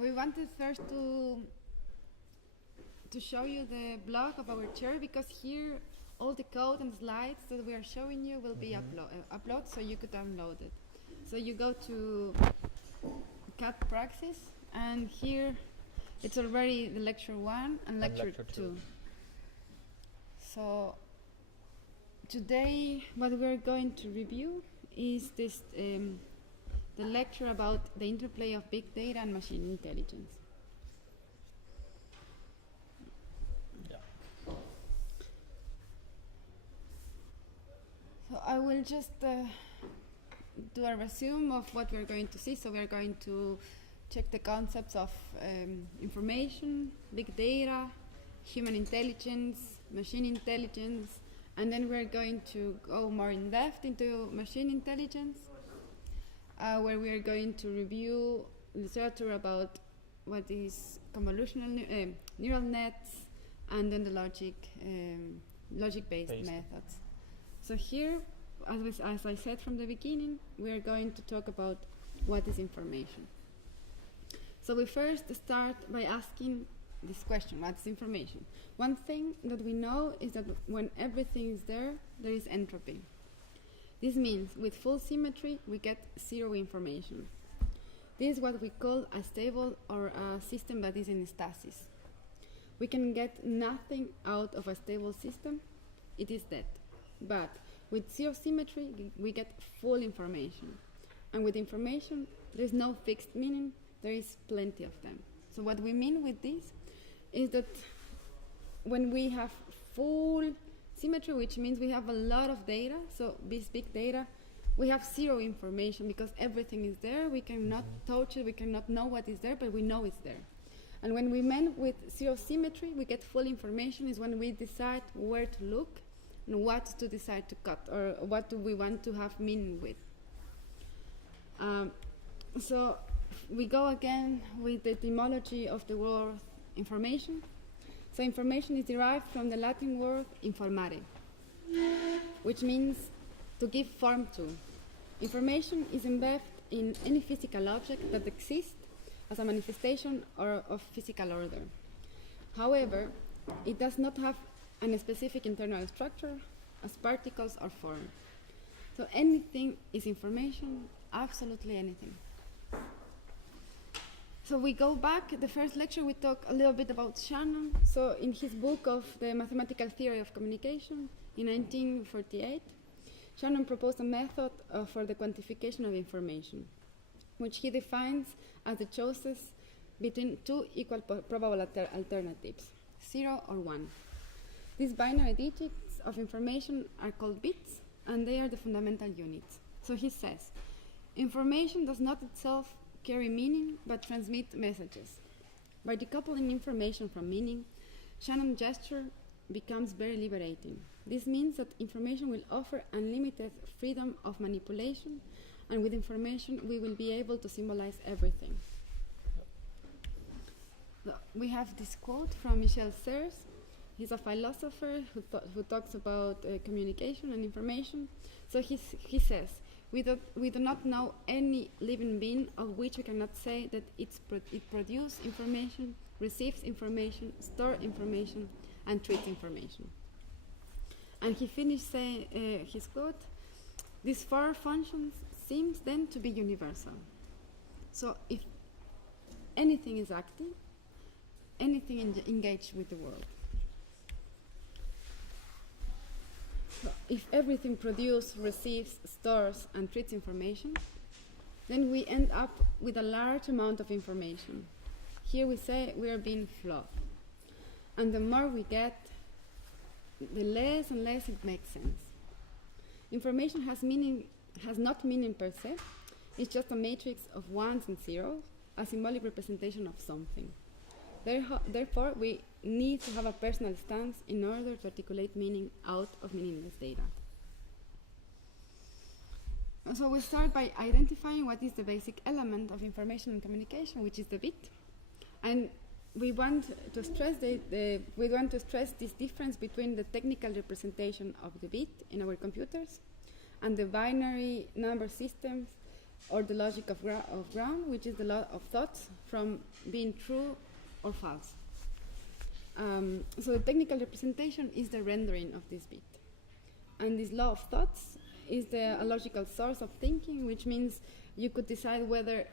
We wanted first to show you the blog of our chair, because here all the code and slides that we are showing you will be uploaded, so you could download it. So you go to CAAD Praxis, and here it's already the lecture 1 and lecture 2. So today what we're going to review is this the lecture about the interplay of big data and machine intelligence. Yeah. So I will just do a resume of what we're going to see. So we're going to check the concepts of information, big data, human intelligence, machine intelligence, and then we're going to go more in depth into machine intelligence, where we are going to review literature about what is convolutional neural nets, and then the logic-based methods. So here, as I said from the beginning, we are going to talk about what is information. So we first start by asking this question: what's information? One thing that we know is that when everything is there, there is entropy. This means with full symmetry, we get zero information. This is what we call a stable or a system that is in stasis. We can get nothing out of a stable system, it is dead. But with zero symmetry, we get full information. And with information, there is no fixed meaning, there is plenty of them. So what we mean with this is that when we have full symmetry, which means we have a lot of data, so this big data, we have zero information because everything is there. We cannot touch it, we cannot know what is there, but we know it's there. And when we mean with zero symmetry, we get full information is when we decide where to look and what to decide to cut, or what do we want to have meaning with. So we go again with the etymology of the word information. So information is derived from the Latin word informare, which means to give form to. Information is embedded in any physical object that exists as a manifestation of physical order. However, it does not have a specific internal structure as particles or form. So anything is information, absolutely anything. So we go back, the first lecture we talked a little bit about Shannon. So in his book of the Mathematical Theory of Communication in 1948, Shannon proposed a method for the quantification of information, which he defines as the choices between two equal probable alternatives, 0 or 1. These binary digits of information are called bits, and they are the fundamental units. So he says, information does not itself carry meaning, but transmit messages. By decoupling information from meaning, Shannon's gesture becomes very liberating. This means that information will offer unlimited freedom of manipulation, and with information we will be able to symbolize everything. So we have this quote from Michel Serres. He's a philosopher who talks about communication and information. So he says, we do not know any living being of which we cannot say that it produces information, receives information, stores information, and treats information. And he finished his quote, these four functions seems then to be universal. So if anything is active, anything engaged with the world. So if everything produces, receives, stores, and treats information, then we end up with a large amount of information. Here we say we are being flawed. And the more we get, the less and less it makes sense. Information has not meaning per se. It's just a matrix of ones and zeros, a symbolic representation of something. Therefore, we need to have a personal stance in order to articulate meaning out of meaningless data. So we start by identifying what is the basic element of information and communication, which is the bit. And we want to stress this difference between the technical representation of the bit in our computers and the binary number systems or the logic of ground, which is the law of thoughts from being true or false. So the technical representation is the rendering of this bit. And this law of thoughts is a logical source of thinking, which means you could decide whether,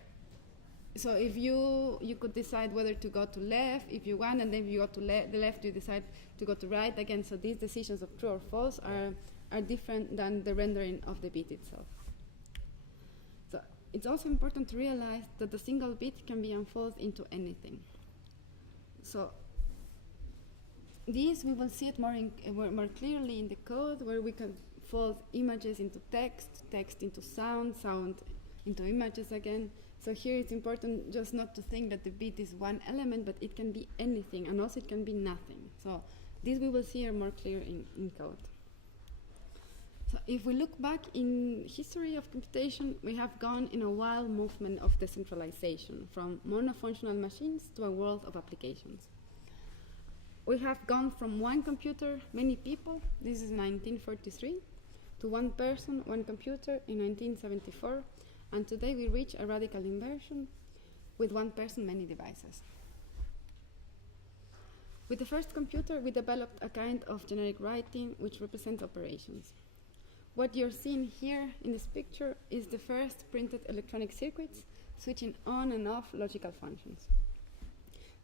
so if you could decide whether to go to left if you want, and then if you go to the left, you decide to go to right again. So these decisions of true or false are different than the rendering of the bit itself. So it's also important to realize that a single bit can be unfolded into anything. So this we will see it more clearly in the code, where we can fold images into text, text into sound, sound into images again. So here it's important just not to think that the bit is one element, but it can be anything, and also it can be nothing. So this we will see more clear in code. So if we look back in history of computation, we have gone in a wild movement of decentralization from monofunctional machines to a world of applications. We have gone from one computer, many people, this is 1943, to one person, one computer in 1974, and today we reach a radical inversion with one person, many devices. With the first computer, we developed a kind of generic writing which represents operations. What you're seeing here in this picture is the first printed electronic circuits switching on and off logical functions.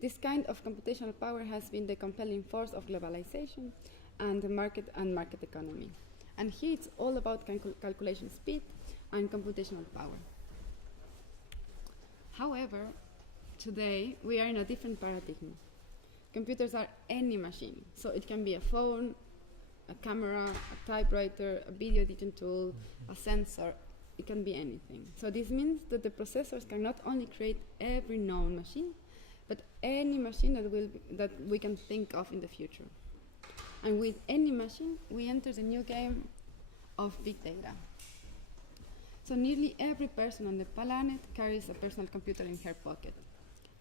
This kind of computational power has been the compelling force of globalization and the market economy. And here it's all about calculation speed and computational power. However, today we are in a different paradigm. Computers are any machine, so it can be a phone, a camera, a typewriter, a video editing tool, a sensor. It can be anything. So this means that the processors can not only create every known machine, but any machine that we can think of in the future. And with any machine, we enter the new game of big data. So nearly every person on the planet carries a personal computer in her pocket.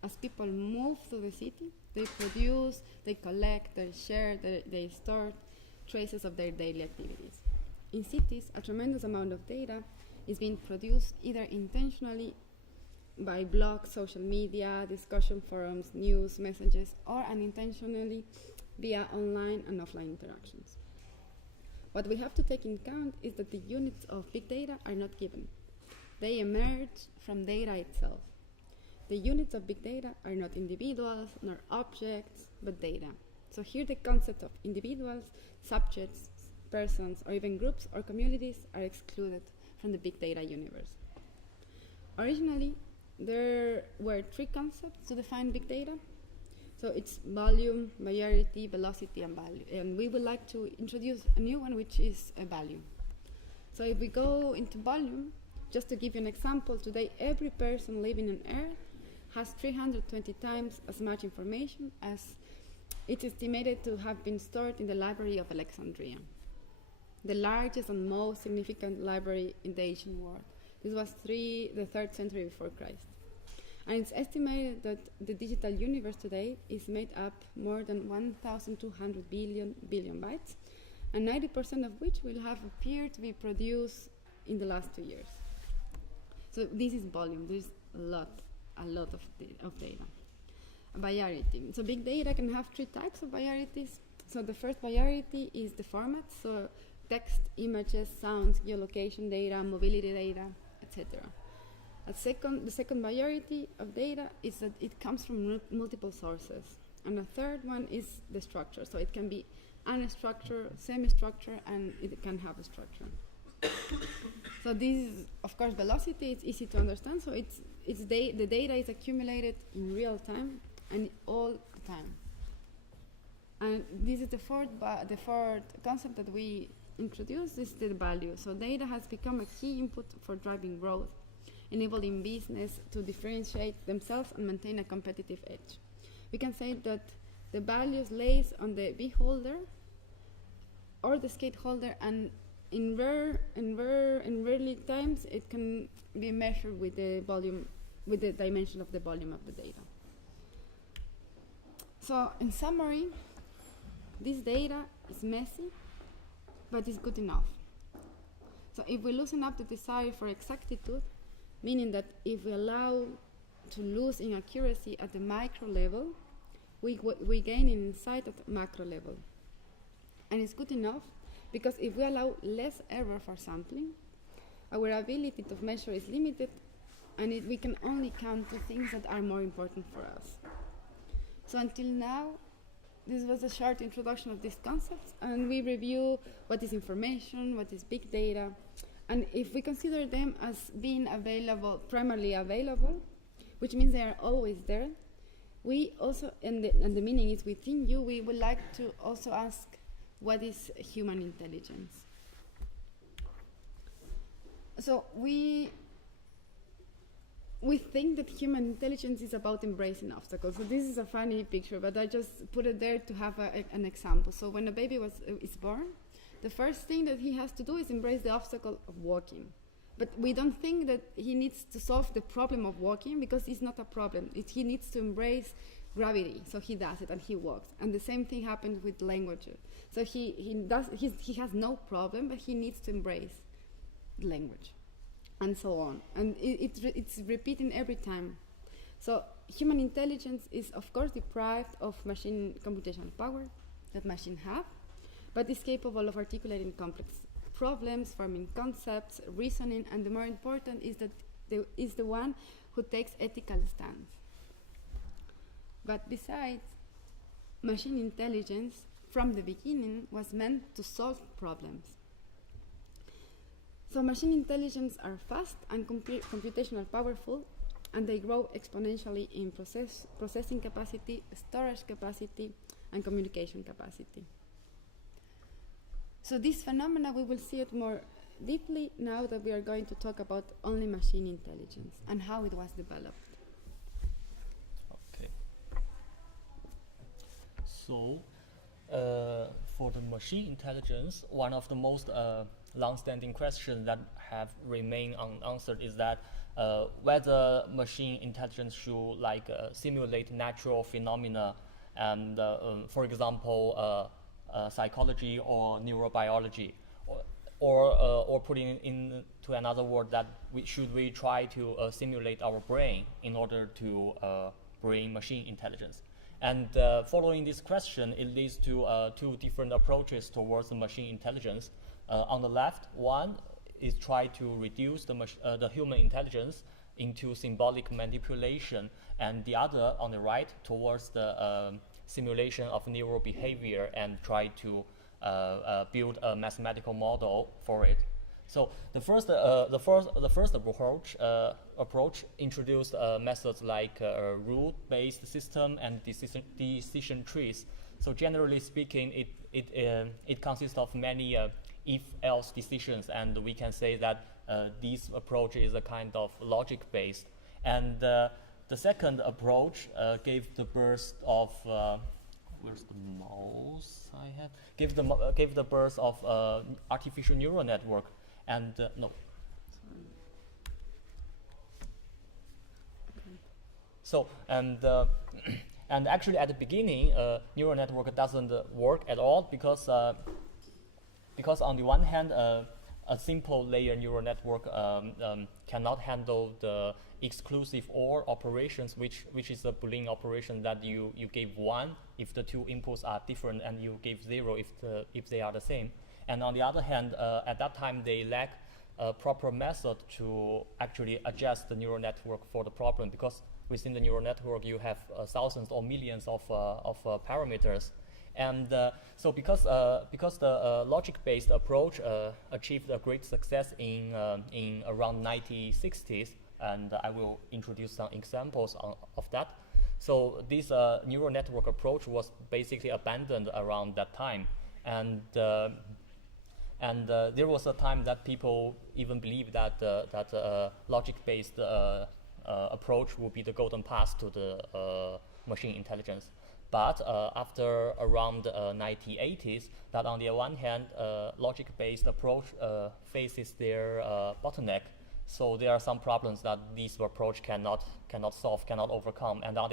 As people move through the city, they produce, they collect, they share, they store traces of their daily activities. In cities, a tremendous amount of data is being produced either intentionally by blogs, social media, discussion forums, news, messages, or unintentionally via online and offline interactions. What we have to take into account is that the units of big data are not given. They emerge from data itself. The units of big data are not individuals nor objects, but data. So here the concept of individuals, subjects, persons, or even groups or communities are excluded from the big data universe. Originally, there were three concepts to define big data. So it's volume, variety, velocity, and value. And we would like to introduce a new one, which is a value. So if we go into volume, just to give you an example, today every person living on Earth has 320 times as much information as it's estimated to have been stored in the Library of Alexandria, the largest and most significant library in the ancient world. This was the 3rd century before Christ. And it's estimated that the digital universe today is made up more than 1,200 billion bytes, and 90% of which will have appeared to be produced in the last 2 years. So this is volume. There's a lot of data. Variety. So big data can have three types of varieties. So the first variety is the format. So text, images, sounds, geolocation data, mobility data, etc. The second variety of data is that it comes from multiple sources. And the third one is the structure. So it can be unstructured, semi-structured, and it can have a structure. So this is, of course, velocity. It's easy to understand. So the data is accumulated in real time and all the time. And this is the fourth concept that we introduced, is the value. So data has become a key input for driving growth, enabling business to differentiate themselves and maintain a competitive edge. We can say that the values lays on the beholder or the stakeholder, and in rarely times it can be measured with the volume, with the dimension of the volume of the data. So in summary, this data is messy, but it's good enough. So if we loosen up the desire for exactitude, meaning that if we allow to lose in accuracy at the micro level, we gain in insight at the macro level. And it's good enough because if we allow less error for sampling, our ability to measure is limited, and we can only count the things that are more important for us. So until now, this was a short introduction of these concepts, and we review what is information, what is big data, and if we consider them as being available, primarily available, which means they are always there, we also, and the meaning is within you, we would like to also ask, what is human intelligence? So we think that human intelligence is about embracing obstacles. So this is a funny picture, but I just put it there to have an example. So when a baby is born, the first thing that he has to do is embrace the obstacle of walking. But we don't think that he needs to solve the problem of walking, because it's not a problem. He needs to embrace gravity, so he does it and he walks. And the same thing happens with language. So he has no problem, but he needs to embrace language, and so on. And it's repeating every time. So human intelligence is, of course, deprived of machine computational power that machines have, but is capable of articulating complex problems, forming concepts, reasoning, and the more important is that is the one who takes ethical stands. But besides, machine intelligence from the beginning was meant to solve problems. So machine intelligence are fast and computational powerful, and they grow exponentially in processing capacity, storage capacity, and communication capacity. So this phenomena, we will see it more deeply now that we are going to talk about only machine intelligence and how it was developed. Okay. So, for the machine intelligence, one of the most long-standing questions that have remained unanswered is that whether machine intelligence should simulate natural phenomena, and for example, psychology or neurobiology, or putting into another word, that should we try to simulate our brain in order to bring machine intelligence. And following this question, it leads to two different approaches towards the machine intelligence. On the left, one is try to reduce the human intelligence into symbolic manipulation, and the other, on the right, towards the simulation of neural behavior and try to build a mathematical model for it. So the first approach introduced methods like rule-based system and decision trees. So generally speaking, it consists of many if-else decisions, and we can say that this approach is a kind of logic-based. And the second approach gave the birth of where's the mouse I had? Gave the birth of artificial neural network, and no. So and actually at the beginning, neural network doesn't work at all because on the one hand, a simple layer neural network cannot handle the exclusive OR operations, which is a Boolean operation that you give 1 if the two inputs are different, and you give 0 if they are the same. And on the other hand, at that time they lack a proper method to actually adjust the neural network for the problem, because within the neural network you have thousands or millions of parameters. And so because the logic-based approach achieved a great success in around 1960s, and I will introduce some examples of that. So this neural network approach was basically abandoned around that time, and there was a time that people even believed that logic-based approach would be the golden path to the machine intelligence. But after around 1980s, that on the one hand, logic-based approach faces their bottleneck. So there are some problems that this approach cannot solve, cannot overcome. And on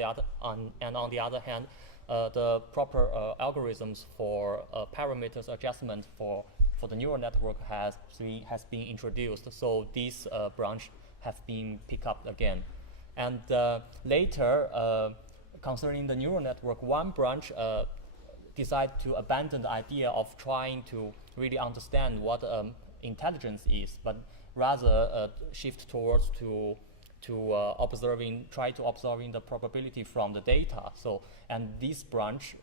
the other hand, the proper algorithms for parameters adjustment for the neural network has been introduced. So this branch have been picked up again. And later, concerning the neural network, one branch decided to abandon the idea of trying to really understand what intelligence is, but rather shift towards try to observing the probability from the data. So, and this branch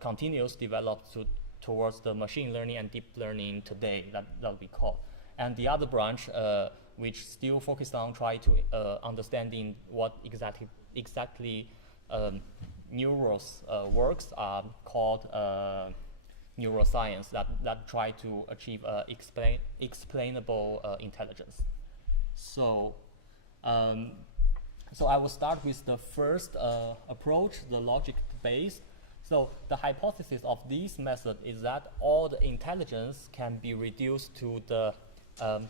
continues developed towards the machine learning and deep learning today. That we call. And the other branch, which still focused on trying to understanding what exactly neurons works, are called neuroscience. That try to achieve explainable intelligence. So I will start with the first approach, the logic-based. So the hypothesis of this method is that all the intelligence can be reduced to the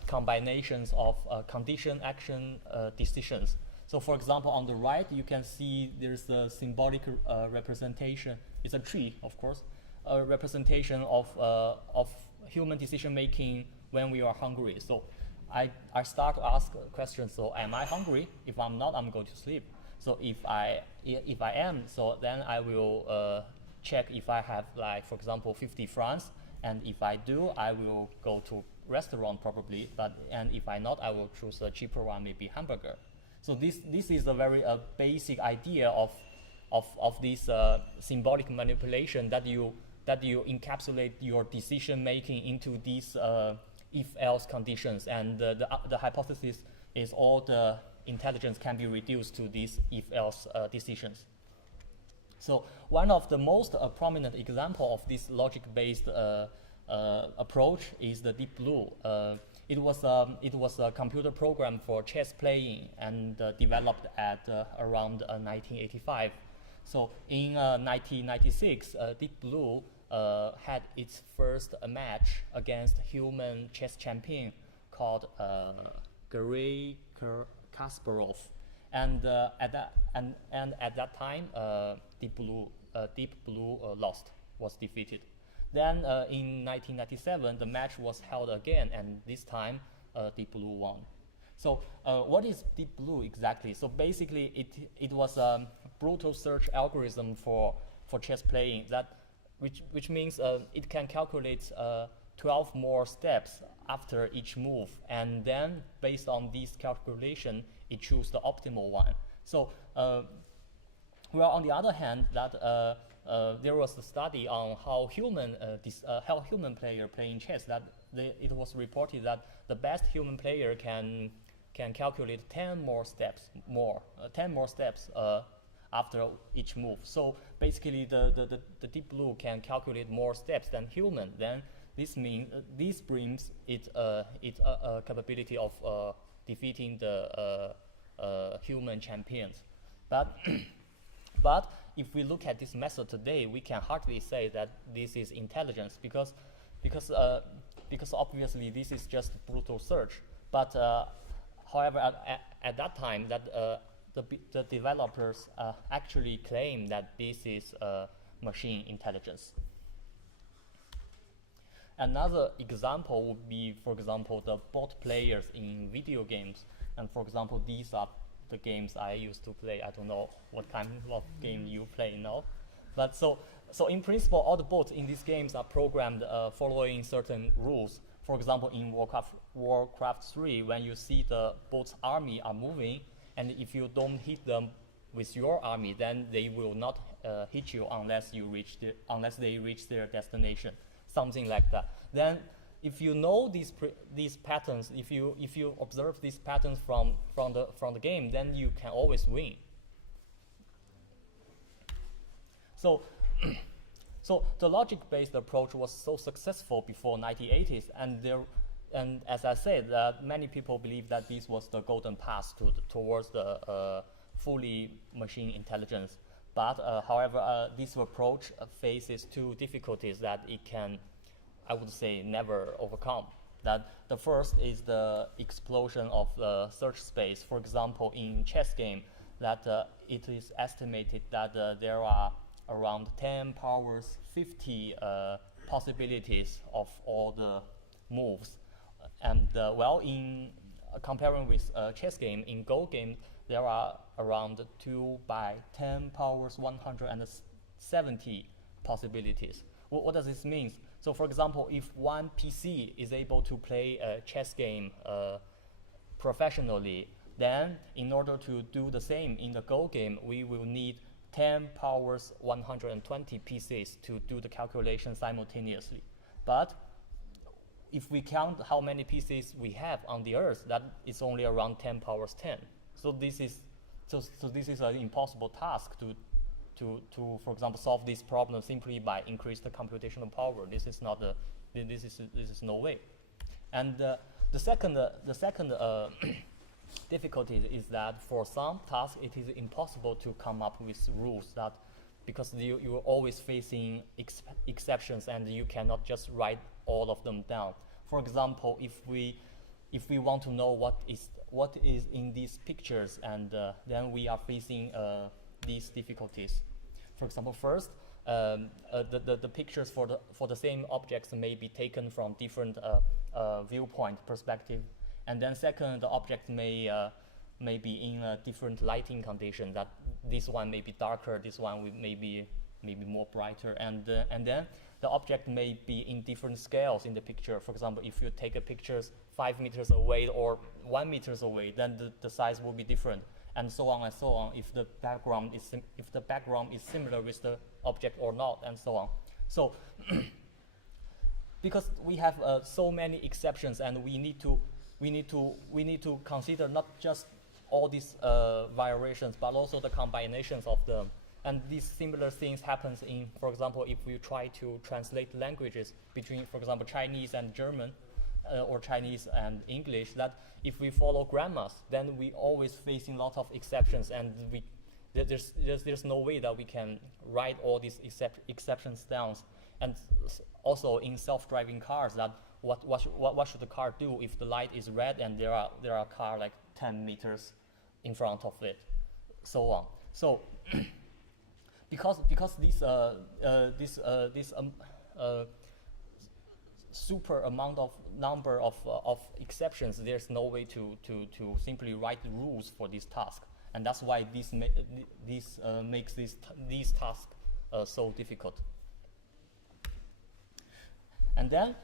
combinations of condition, action, decisions. So for example, on the right, you can see there's a symbolic representation. It's a tree, of course, a representation of human decision making when we are hungry. So I start to ask questions. So am I hungry? If I'm not, I'm going to sleep. So if I am, so then I will check if I have, like, for example, 50 francs, and if I do, I will go to restaurant probably. And if I not, I will choose a cheaper one, maybe hamburger. So this is a very basic idea of this symbolic manipulation that you encapsulate your decision making into these if-else conditions, and the hypothesis is all the intelligence can be reduced to these if-else decisions. So one of the most prominent example of this logic-based approach is the Deep Blue. It was a computer program for chess playing and developed at around 1985. So in 1996, Deep Blue had its first match against human chess champion called Garry Kasparov, and at that time, Deep Blue was defeated. Then in 1997, the match was held again, and this time Deep Blue won. So what is Deep Blue exactly? So basically, it was a brutal search algorithm for chess playing which means it can calculate 12 more steps after each move, and then based on this calculation, it chooses the optimal one. So, well, on the other hand, that there was a study on how human player playing chess. It was reported that the best human player can calculate 10 more steps after each move. So basically, the Deep Blue can calculate more steps than human. Then this brings it a capability of defeating the human champions. But if we look at this method today, we can hardly say that this is intelligence because obviously this is just brutal search. But however, at that time, the developers actually claim that this is machine intelligence. Another example would be, for example, the bot players in video games. And for example, these are the games I used to play. I don't know what kind of game you play now. But so in principle, all the bots in these games are programmed following certain rules. For example, in Warcraft 3, when you see the bots' army are moving, and if you don't hit them with your army, then they will not hit you unless they reach their destination, something like that. Then, if you know these patterns, if you observe these patterns from the game, then you can always win. So, so the logic-based approach was so successful before 1980s, and as I said, many people believe that this was the golden path towards the fully machine intelligence. But however, this approach faces two difficulties that it can, I would say, never overcome. That the first is the explosion of the search space. For example, in chess game, that it is estimated that there are around 10 powers 50 possibilities of all the moves. And well, in comparing with chess game, in Go game, there are around 2 by 10 powers 170 possibilities. What does this mean? So for example, if one PC is able to play a chess game professionally, then in order to do the same in the Go game, we will need 10 powers 120 PCs to do the calculation simultaneously. But if we count how many PCs we have on the Earth, that is only around 10 powers 10. So this is an impossible task to for example solve this problem simply by increase the computational power. This is no way. And the second difficulty is that for some tasks it is impossible to come up with rules, that because you're always facing exceptions and you cannot just write all of them down. For example, if we want to know what is in these pictures, and then we are facing these difficulties. For example, first, the pictures for the same objects may be taken from different viewpoint perspective, and then second, the object may be in a different lighting condition. That this one may be darker, this one may be more brighter, and then the object may be in different scales in the picture. For example, if you take a picture 5 meters away or 1 meter away, then the size will be different, and so on and so on. If the background is similar with the object or not, and so on. So because we have so many exceptions, and we need to consider not just all these variations, but also the combinations of them. And these similar things happens in, for example, if we try to translate languages between, for example, Chinese and German, or Chinese and English, that if we follow grammars, then we always facing lots of exceptions, and there's no way that we can write all these exceptions down. And also in self-driving cars, that what should the car do if the light is red and there are a car like 10 meters in front of it, so on. So because this super number of exceptions, there's no way to simply write the rules for this task, and that's why this makes these tasks so difficult. And then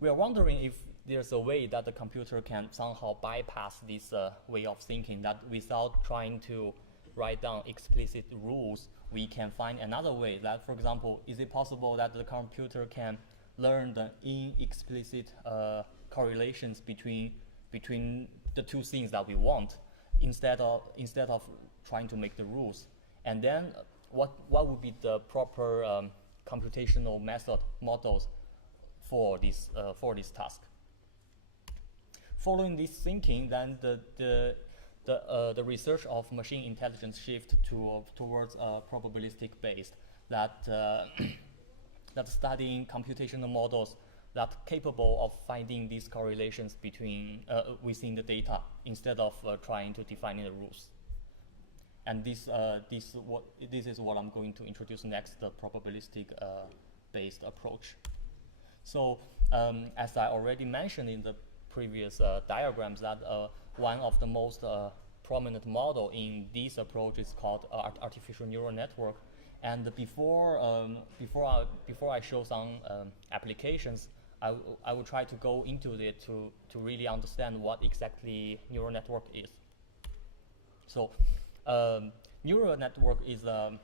we are wondering if there's a way that the computer can somehow bypass this way of thinking, that without trying to write down explicit rules, we can find another way. That, for example, is it possible that the computer can learn the inexplicit correlations between the two things that we want, instead of trying to make the rules? And then what would be the proper computational models for this task? Following this thinking, then the research of machine intelligence shift towards probabilistic based, that studying computational models that capable of finding these correlations between within the data, instead of trying to define the rules. And this is what I'm going to introduce next, the probabilistic based approach. So as I already mentioned in the previous diagrams, that one of the most prominent model in this approach is called artificial neural network. And before I show some applications, I will try to go into it to really understand what exactly neural network is. So neural network is a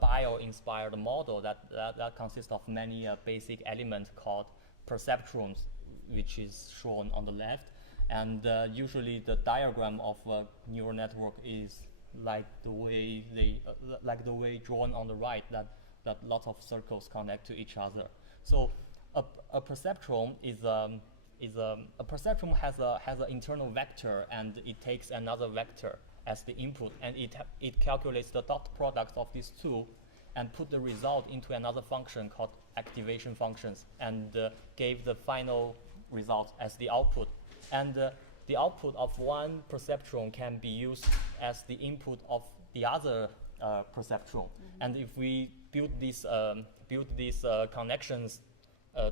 bio-inspired model that consists of many basic elements called perceptrons, which is shown on the left. And usually the diagram of a neural network is like the way drawn on the right, that lots of circles connect to each other. So a perceptron a perceptron has an internal vector, and it takes another vector as the input, and it calculates the dot product of these two and put the result into another function called activation functions, and gave the final result as the output. And the output of one perceptron can be used as the input of the other perceptron. And if we build these connections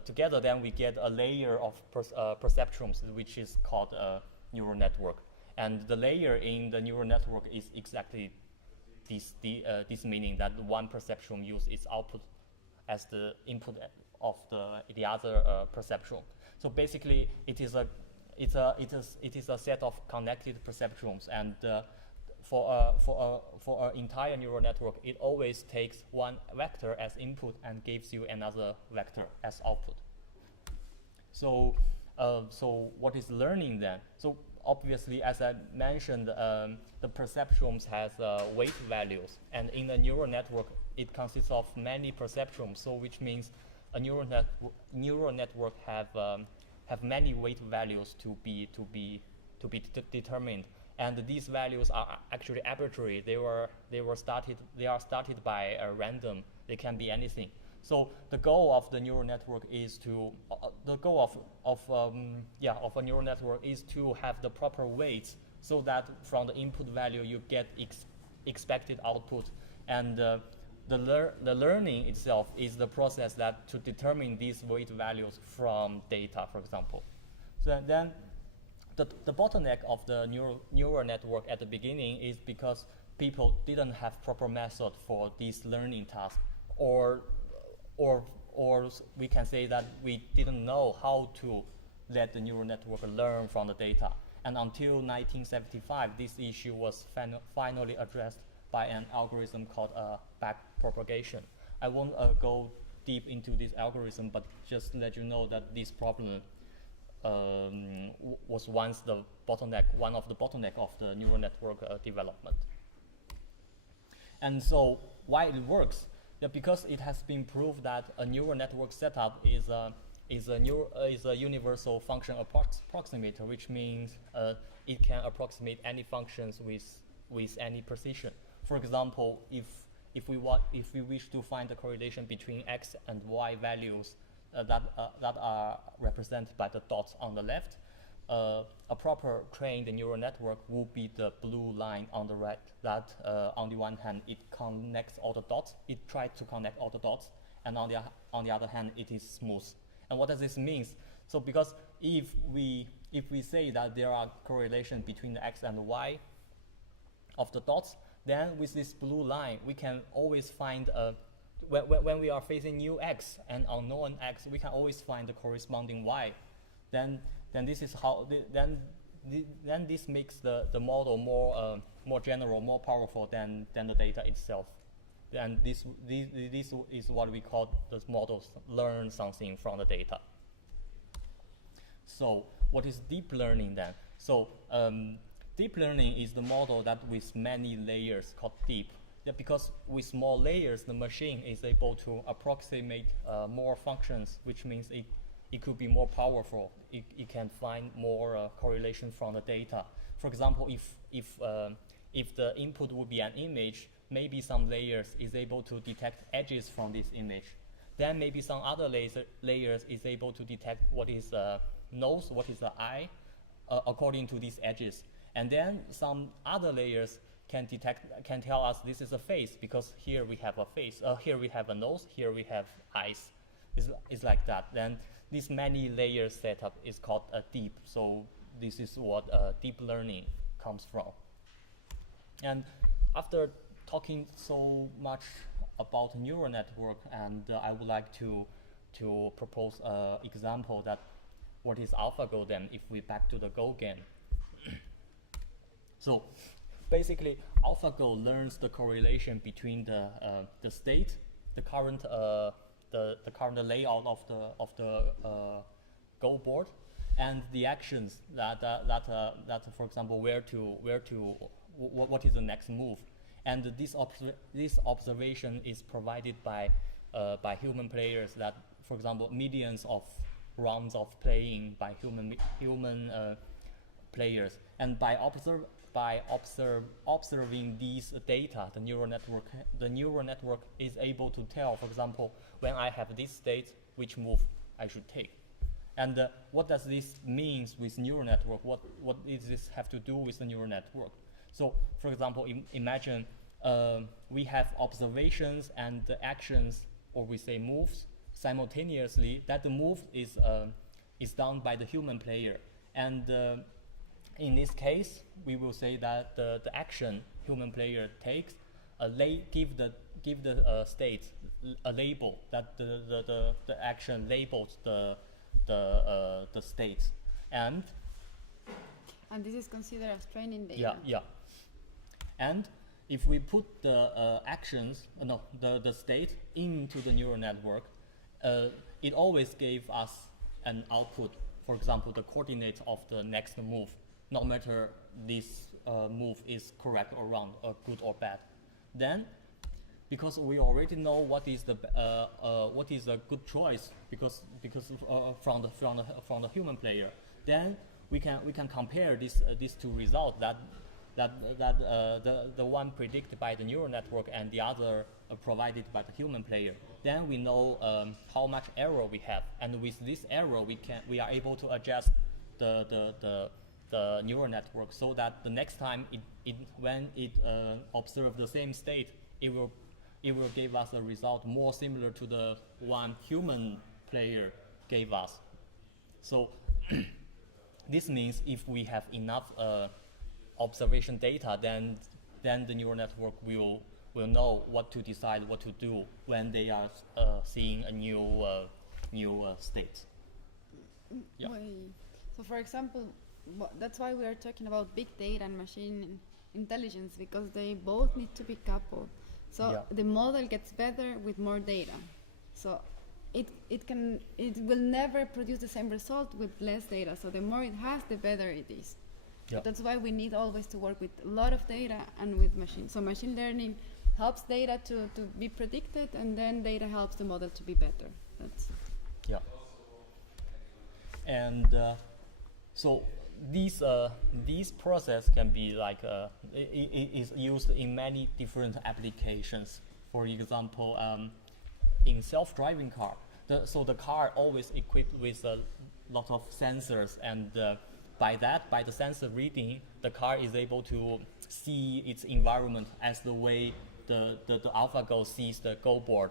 together, then we get a layer of perceptrons, which is called a neural network. And the layer in the neural network is exactly this meaning that one perceptron uses its output as the input of the other perceptron. So basically, it is a set of connected perceptrons, and for an entire neural network, it always takes one vector as input and gives you another vector as output. So, so what is learning then? So obviously, as I mentioned, the perceptrons has weight values, and in a neural network, it consists of many perceptrons. So which means a neural network have many weight values to be determined. And these values are actually arbitrary. They are started by random. They can be anything. So the goal of the neural network is to of a neural network is to have the proper weights, so that from the input value you get expected output, and the learning itself is the process that to determine these weight values from data, for example. So then. The bottleneck of the neural network at the beginning is because people didn't have proper method for this learning task, or we can say that we didn't know how to let the neural network learn from the data. And until 1975, this issue was finally addressed by an algorithm called backpropagation. I won't go deep into this algorithm, but just let you know that this problem was once the bottleneck, one of the bottleneck of the neural network development. And so why it works? Yeah, because it has been proved that a neural network setup is a universal function approximator, which means it can approximate any functions with any precision. For example, if we wish to find the correlation between x and y values that are represented by the dots on the left, a proper trained neural network will be the blue line on the right. That on the one hand it connects all the dots, it tries to connect all the dots, and on the other hand it is smooth. And what does this mean? So because if we say that there are correlation between the x and the y of the dots, then with this blue line we can always find when we are facing new x and unknown x, we can always find the corresponding y. Then this is how then this makes the model more general, more powerful than the data itself. And this is what we call the models learn something from the data. So what is deep learning then? So deep learning is the model that with many layers called deep. Yeah, because with more layers, the machine is able to approximate more functions, which means it could be more powerful. It can find more correlation from the data. For example, if the input would be an image, maybe some layers is able to detect edges from this image. Then maybe some other layers is able to detect what is a nose, what is the eye, according to these edges. And then some other layers can tell us this is a face, because here we have a face, here we have a nose, here we have eyes. It's like that. Then this many layers setup is called a deep. So this is what deep learning comes from. And after talking so much about neural network, and I would like to propose an example that what is AlphaGo then if we back to the Go again. So basically, AlphaGo learns the correlation between the state, the current layout of the Go board, and the actions that for example, what is the next move, and this observation is provided by human players. That, for example, millions of rounds of playing by human players, and by observing these data, the neural network is able to tell, for example, when I have this state, which move I should take. And what does this mean with neural network? What does this have to do with the neural network? So, for example, imagine we have observations and the actions, or we say moves. simultaneously that the move is done by the human player. And in this case, we will say that the action human player takes give the state a label, that the action labels the states. And this is considered as training data. Yeah. And if we put the the state into the neural network, it always gave us an output. For example, the coordinates of the next move, no matter this move is correct or wrong, or good or bad. Then, because we already know what is a good choice, because from the human player, then we can compare these two results, that the one predicted by the neural network and the other provided by the human player. Then we know how much error we have, and with this error we are able to adjust the neural network, so that the next time when it observes the same state, it will give us a result more similar to the one human player gave us. So this means if we have enough observation data, then the neural network will know what to decide, what to do when they are seeing a new state. Yeah. So for example, that's why we are talking about big data and machine intelligence, because they both need to be coupled. So the model gets better with more data. So it will never produce the same result with less data. So the more it has, the better it is. Yeah. That's why we need always to work with a lot of data and with machine. So machine learning helps data to be predicted, and then data helps the model to be better. Yeah. And so these process can be like is used in many different applications. For example, in self-driving car, the car always equipped with a lot of sensors, and by the sensor reading, the car is able to see its environment as the way the AlphaGo sees the Go board.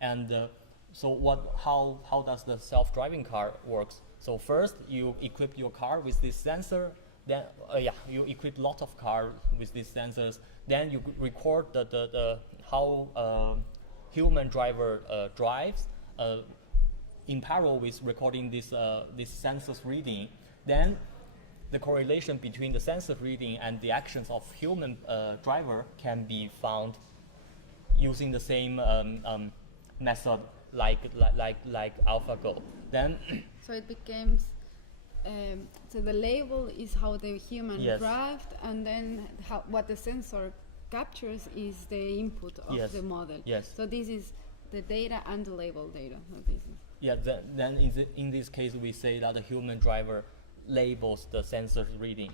And so how does the self-driving car works? So first you equip your car with this sensor, then you equip lots of cars with these sensors, then you record the how human driver drives in parallel with recording this sensors reading. Then the correlation between the sensor reading and the actions of human driver can be found using the same method like AlphaGo. Then so it becomes so the label is how the human drives, and then what the sensor captures is the input of the model. Yes. So this is the data and the label data. So this is then in this case we say that the human driver labels the sensor reading.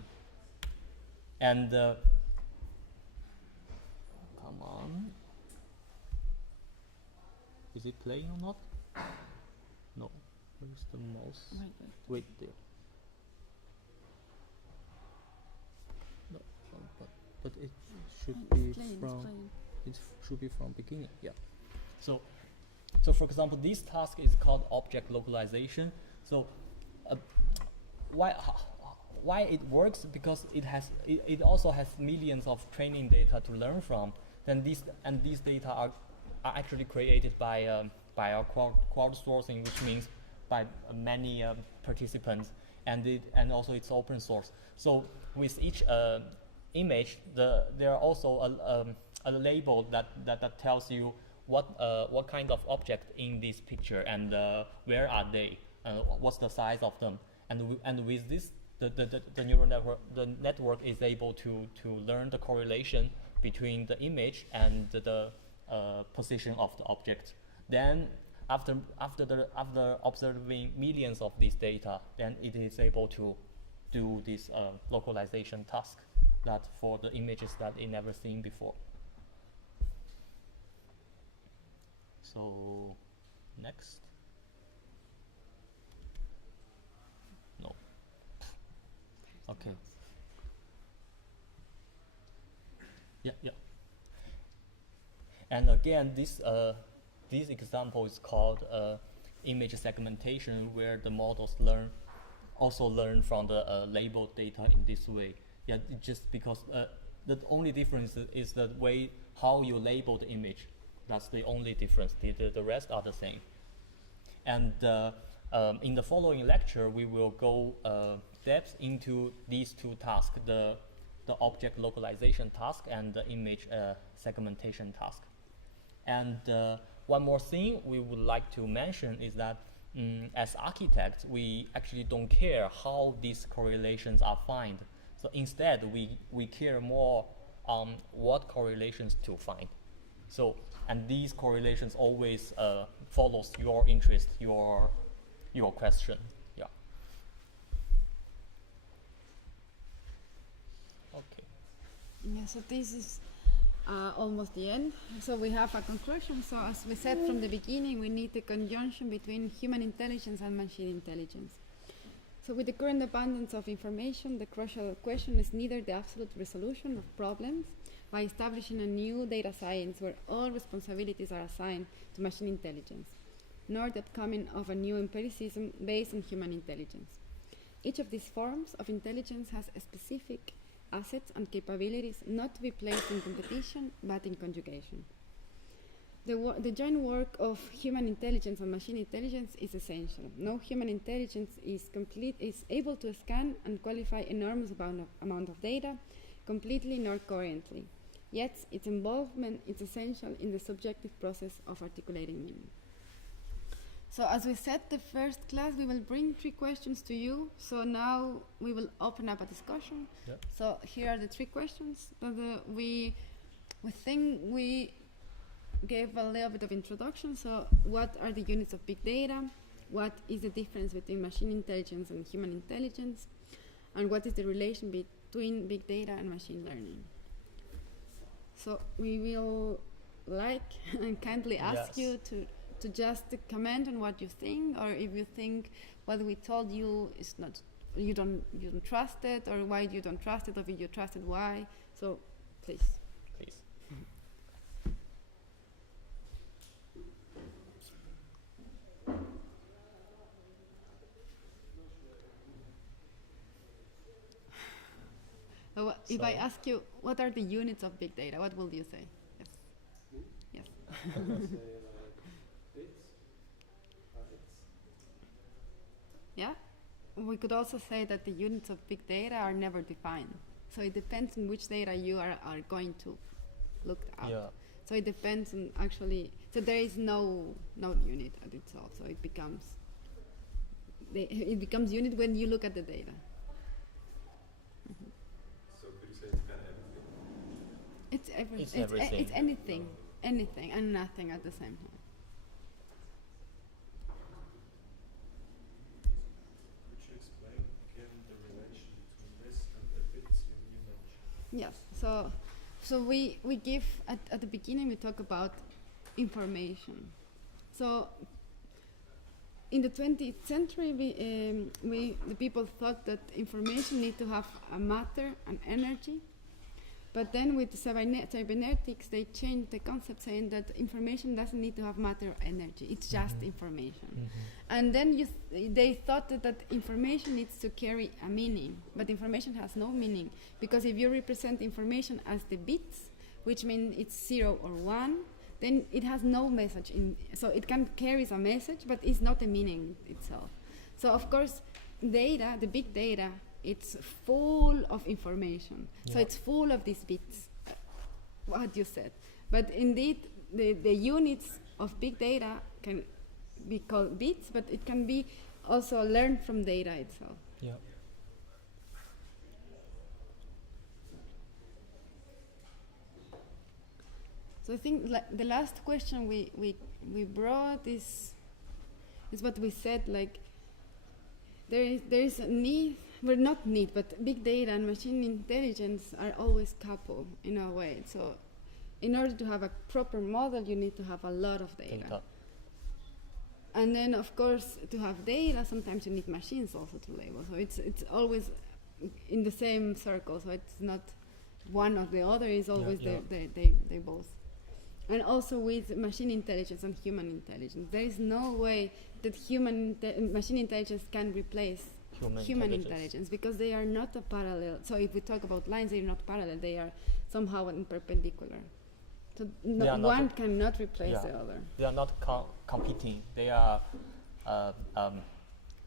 And come on, is it playing or not? No. Where's the mouse? Wait there. No, but it should be it should be from beginning. Yeah. So for example, this task is called object localization. So why it works? Because it also has millions of training data to learn from. Then these data are actually created by our crowdsourcing, which means by many participants, and also it's open source. So with each image, there are also a label that tells you what kind of object in this picture, and where are they, what's the size of them, and with this the neural network is able to learn the correlation between the image and the position of the object. Then after observing millions of these data, then it is able to do this localization task that for the images that it never seen before. So next. No. Okay. Yeah. And again, this example is called image segmentation, where the models also learn from the labeled data in this way. Yeah, just because the only difference is the way how you label the image. That's the only difference. The rest are the same. And in the following lecture, we will go depth into these two tasks, the object localization task and the image segmentation task. And one more thing we would like to mention is that as architects, we actually don't care how these correlations are found. So instead, we care more on what correlations to find. So, and these correlations always follows your interest, your question. Yeah. Okay. Yeah, so this is almost the end. So we have a conclusion. So as we said from the beginning, we need the conjunction between human intelligence and machine intelligence. So with the current abundance of information, the crucial question is neither the absolute resolution of problems by establishing a new data science where all responsibilities are assigned to machine intelligence, nor that coming of a new empiricism based on human intelligence. Each of these forms of intelligence has specific assets and capabilities not to be placed in competition but in conjugation. The joint work of human intelligence and machine intelligence is essential. No human intelligence is able to scan and qualify enormous amount of data completely nor coherently. Yet its involvement is essential in the subjective process of articulating meaning. So as we said, the first class, we will bring 3 questions to you. So now we will open up a discussion. Yep. So here are the 3 questions that we think we gave a little bit of introduction. So what are the units of big data? What is the difference between machine intelligence and human intelligence? And what is the relation between big data and machine learning? So we will and kindly ask you to just comment on what you think, or if you think what we told you is not, you don't trust it, or why you don't trust it, or if you trust it, why. So please. So if I ask you, what are the units of big data, what will you say? Yes. Yes. Yeah. We could also say that the units of big data are never defined. So it depends on which data you are going to look at. Yeah. So it depends on actually. So there is no unit at itself. So it becomes unit when you look at the data. It's everything. It's anything and nothing at the same time. Could you explain again the relation between this and the bits you mentioned? Yes. So we give at the beginning we talk about information. So in the 20th century, the people thought that information need to have a matter and energy. But then with the cybernetics, they changed the concept, saying that information doesn't need to have matter or energy. It's just information. Mm-hmm. And then they thought that information needs to carry a meaning. But information has no meaning. Because if you represent information as the bits, which means it's 0 or 1, then it has no message. So it can carry a message, but it's not a meaning itself. So of course, data, the big data, it's full of information. Yeah. So it's full of these bits, what you said. But indeed, the units of big data can be called bits, but it can be also learned from data itself. Yeah. So I think the last question we brought is what we said, like there is a need. Well, not need, but big data and machine intelligence are always coupled in a way. So in order to have a proper model, you need to have a lot of data. And then, of course, to have data, sometimes you need machines also to label. So it's always in the same circle. So it's not one or the other. It's always they both. And also with machine intelligence and human intelligence. There is no way that machine intelligence can replace human intelligence because they are not a parallel. So if we talk about lines, they are not parallel. They are somehow in perpendicular. So one cannot replace the other. They are not competing. They are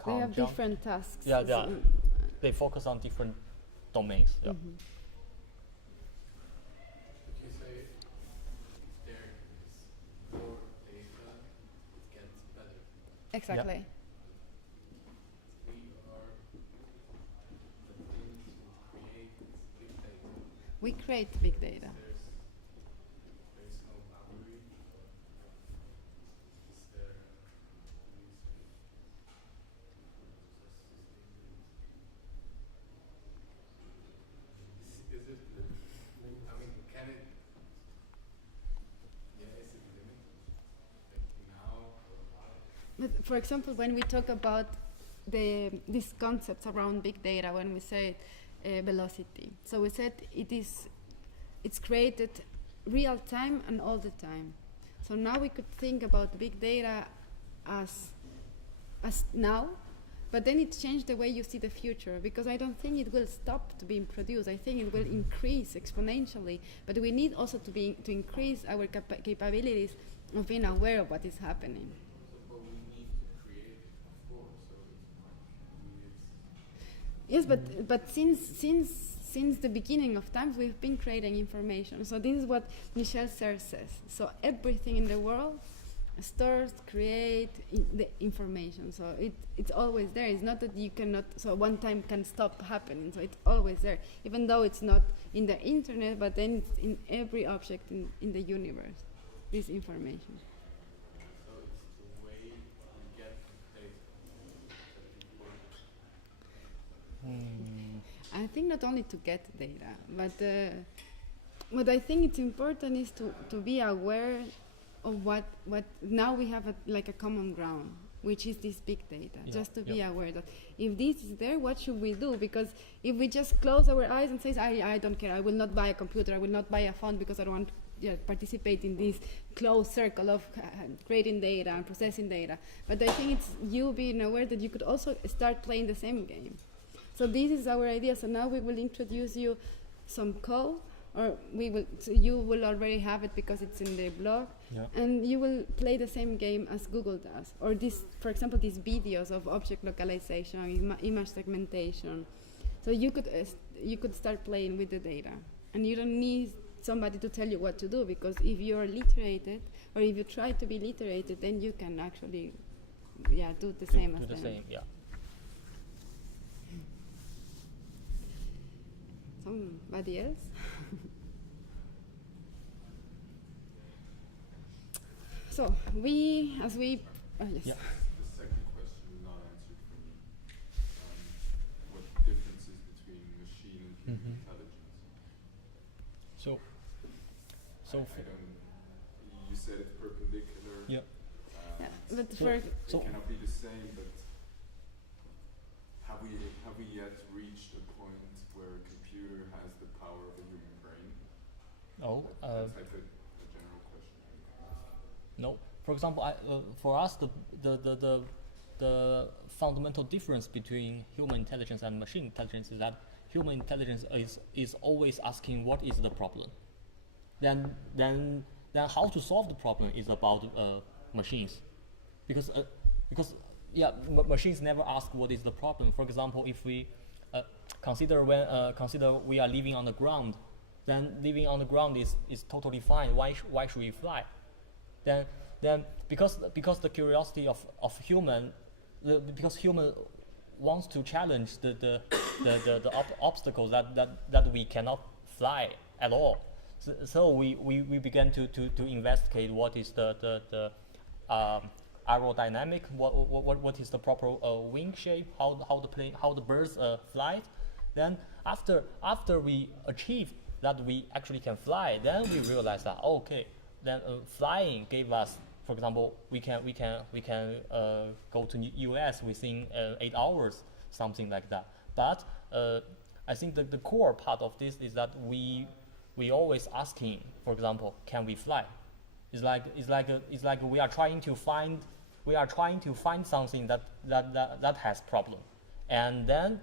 they have different tasks. Yeah, they focus on different domains. Yeah. Mm-hmm. You say there is more data, it gets better. Exactly. We are continuing to create big data. We create big data. There's no boundary. Is there is it I mean, can it is it limited? Like now But for example, when we talk about these concepts around big data, when we say velocity, so we said it's created real time and all the time. So now we could think about big data as now, but then it changed the way you see the future, because I don't think it will stop to being produced. I think it will increase exponentially, but we need also to increase our capabilities of being aware of what is happening. but we need to create it, of course, so Yes, but since the beginning of times, we've been creating information. So this is what Michel Serres says. So everything in the world stores, create the information. So it's always there. It's not that you cannot, so one time can stop happening. So it's always there, even though it's not in the internet, but then it's in every object in the universe, this information. so it's the way we get data that is important. I think not only to get data, but what I think it's important is to be aware of what now we have like a common ground, which is this big data. Just to be aware that if this is there, what should we do? Because if we just close our eyes and say, I don't care, I will not buy a computer, I will not buy a phone because I don't want to participate in this closed circle of creating data and processing data. But I think it's you being aware that you could also start playing the same game. So this is our idea. So now we will introduce you some code, or so you will already have it because it's in the blog, and you will play the same game as Google does. Or this, for example, these videos of object localization, image segmentation. So you could start playing with the data, and you don't need somebody to tell you what to do, because if you're literated, or if you try to be literated, then you can actually, do the same as them. Do the same, yeah. Somebody else? So yes. Yeah. The second question is not answered for me. What the difference is between machine and human intelligence? So I don't. You said it's perpendicular. Yeah. But It cannot be the same. But have we yet reached a point where a computer has the power of a human brain? That's like a general question. No. For example, for us, the fundamental difference between human intelligence and machine intelligence is that human intelligence is always asking what is the problem. Then how to solve the problem is about machines, because machines never ask what is the problem. For example, if we consider we are living on the ground, then living on the ground is totally fine. Why should we fly? Then because the curiosity of human, because human wants to challenge the obstacles that we cannot fly at all. So we began to investigate what is the aerodynamic, what is the proper wing shape, how the birds fly. Then after we achieve that we actually can fly, then we realize that then flying gave us, for example, we can go to US within 8 hours, something like that. But I think the core part of this is that we always asking, for example, can we fly? It's like we are trying to find something that has problem, and then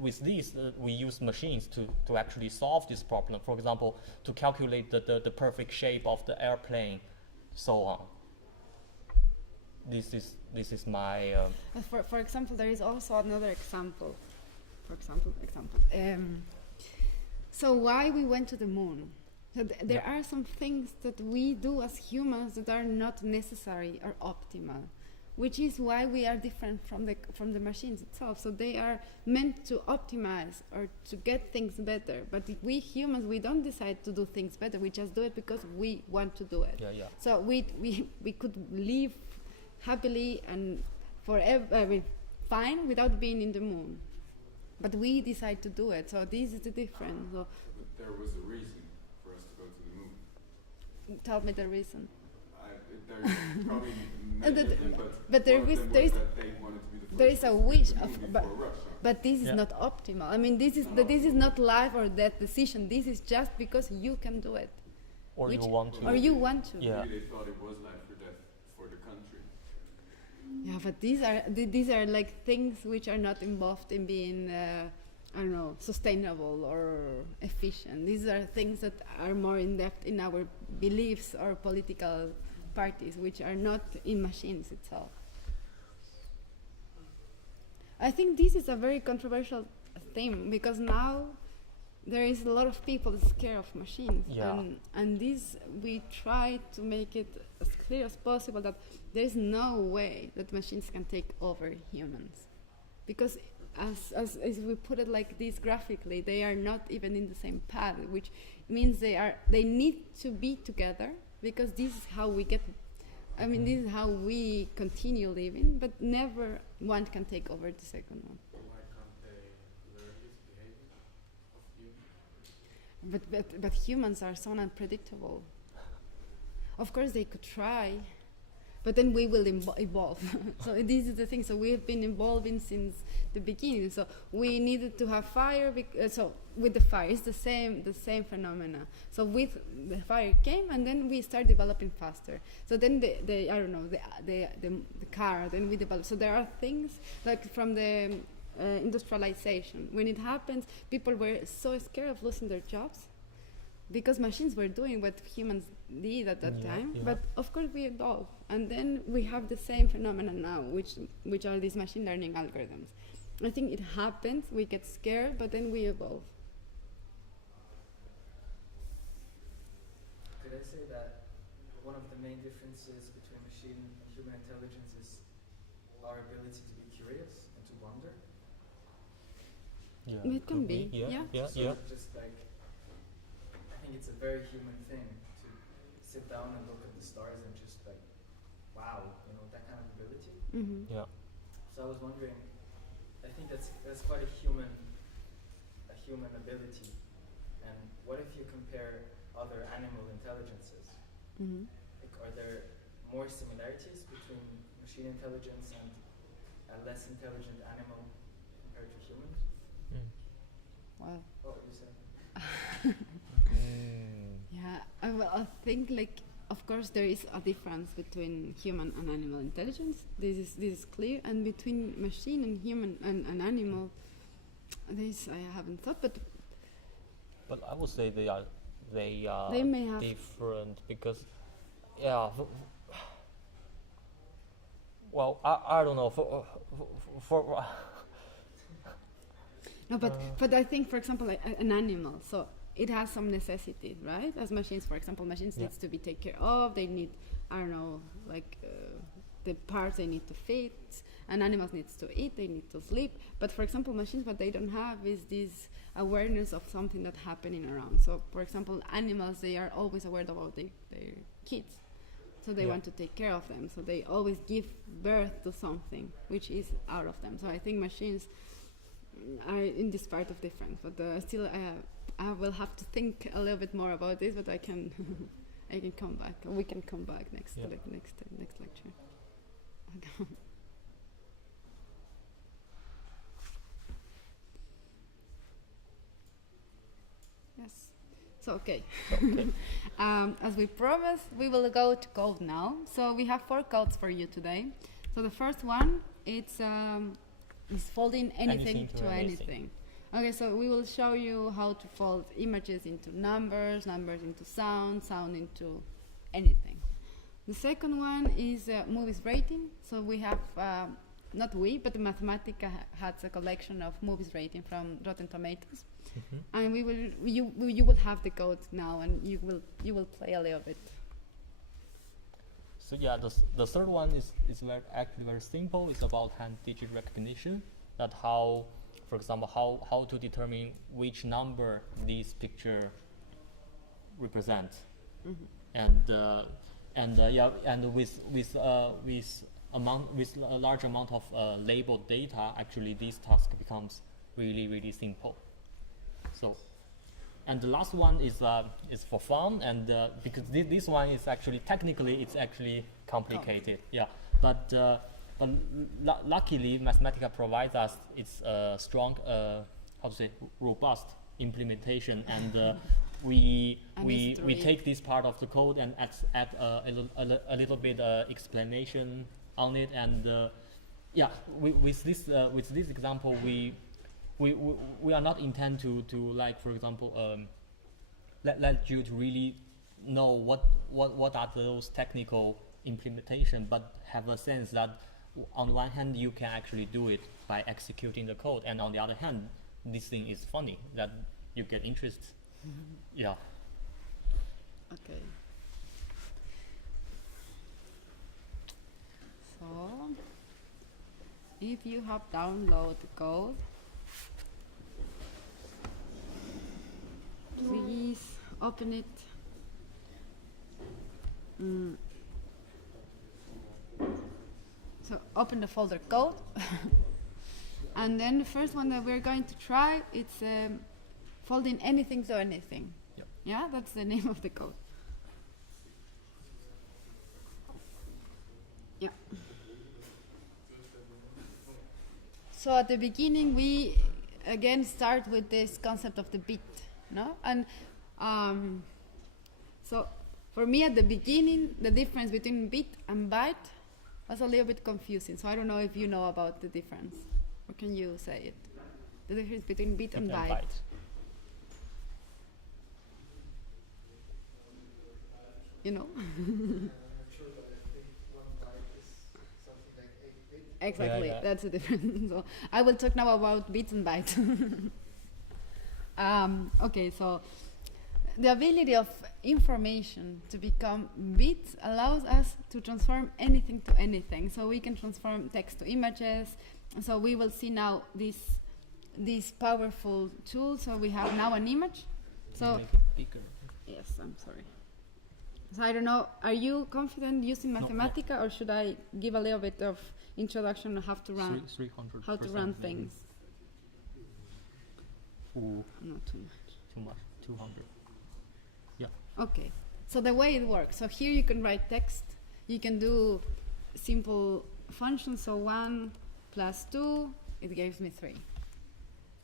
with this we use machines to actually solve this problem. For example, to calculate the perfect shape of the airplane, so on. This is my. For example, there is also another example. So why we went to the moon? So there are some things that we do as humans that are not necessary or optimal, which is why we are different from the machines itself. So they are meant to optimize or to get things better. But we humans, we don't decide to do things better. We just do it because we want to do it. Yeah. So we could live happily and forever, fine, without being in the moon. But we decide to do it. So this is the difference. So But there was a reason for us to go to the moon. tell me the reason. There's probably many of them, but there one of is them there was is that they wanted to be the first there is a person to wish the of moon but before Russia. but this is Yeah. not optimal. I mean, this is not life or death decision. This is just because you can do it, Or which- you want to. or you want to. Yeah. Maybe they thought it was life or death for the country. Yeah, but these are like things which are not involved in being I don't know, sustainable or efficient. These are things that are more in depth in our beliefs or political parties, which are not in machines itself. I think this is a very controversial theme because now there is a lot of people scared of machines, Yeah. and this we try to make it as clear as possible that there is no way that machines can take over humans, because as we put it like this graphically, they are not even in the same path, which means they need to be together, because this is how we get. I mean, this is how we continue living, but never one can take over the second one. Why can't they learn this behavior of humans? But humans are so unpredictable. Of course, they could try, but then we will evolve. So this is the thing. So we have been evolving since the beginning. So we needed to have fire. So with the fire, it's the same phenomena. So with the fire came, and then we start developing faster. So then the car. Then we develop. So there are things like from the industrialization. When it happens, people were so scared of losing their jobs, because machines were doing what humans did at that time. Yeah. But of course we evolve, and then we have the same phenomenon now, which are these machine learning algorithms. I think it happens, we get scared, but then we evolve. Could I say that one of the main differences between machine and human intelligence is our ability to be curious and to wonder? Yeah. It can could be, Yeah. yeah. Just like, I think it's a very human thing to sit down and look at the stars and just like, wow, that kind of ability. Mm-hmm. Yeah. So I was wondering, I think that's quite a human ability. And what if you compare other animal intelligences? Mm-hmm. Like, are there more similarities between machine intelligence and a less intelligent animal compared to humans? Wow. What would you say? Yeah, I think of course there is a difference between human and animal intelligence. This is clear, and between machine and human and animal, this I haven't thought, but I would say they are They may have- different because, yeah. Well, I don't know for no, but I think, for example, an animal, so it has some necessities, right? As machines, for example, machines Yeah. needs to be taken care of. They need, I don't know, the parts they need to fit. And animals needs to eat. They need to sleep. But for example, machines, what they don't have is this awareness of something that's happening around. So, for example, animals, they are always aware about their kids. So they Yeah. want to take care of them. So they always give birth to something which is out of them. So I think machines are in this part of difference, but still I will have to think a little bit more about this, but I can I can come back. We can come back next Yeah. next lecture. Yes. So, okay. Okay. As we promised, we will go to code now. So we have 4 codes for you today. So the first one, it's folding anything to anything. Okay, so we will show you how to fold images into numbers, numbers into sound, sound into anything. The second one is movies rating. So we have, not we, but the Mathematica has a collection of movies rating from Rotten Tomatoes. And you will have the code now, and you will play a little bit. So yeah, the third one is actually very simple. It's about hand-digit recognition. That how, for example, how to determine which number this picture represents, and with a large amount of labeled data, actually this task becomes really simple. So, and the last one is for fun, and because this one is actually technically it's actually complicated. Yeah, but luckily Mathematica provides us its strong robust implementation, and we take this part of the code and add a little bit explanation on it, and with this example we are not intend to like, for example, let you to really know what are those technical implementation, but have a sense that on one hand you can actually do it by executing the code, and on the other hand this thing is funny, that you get interest. Yeah. Okay. So if you have downloaded the code, please open it. So open the folder code. And then the first one that we're going to try, it's folding anything to anything. Yep. Yeah, that's the name of the code. Yeah. So at the beginning we again start with this concept of the bit, no? And so for me at the beginning the difference between bit and byte was a little bit confusing. So I don't know if you know about the difference, or can you say it? The difference between bit and byte. You know? I'm sure that I think 1 byte is something like 8 bits. Exactly, Yeah. that's the difference. So I will talk now about bits and bytes. Okay, so the ability of information to become bits allows us to transform anything to anything. So we can transform text to images. So we will see now this powerful tool. So we have now an image. So Make it bigger. yes, I'm sorry. So I don't know, are you confident using No, Mathematica, or should I give a little bit of introduction on how to run 300%. how to run maybe. things? Ooh, Not too much. too much. 200. Okay, so the way it works, so here you can write text, you can do simple functions, so 1 plus 2, it gives me 3,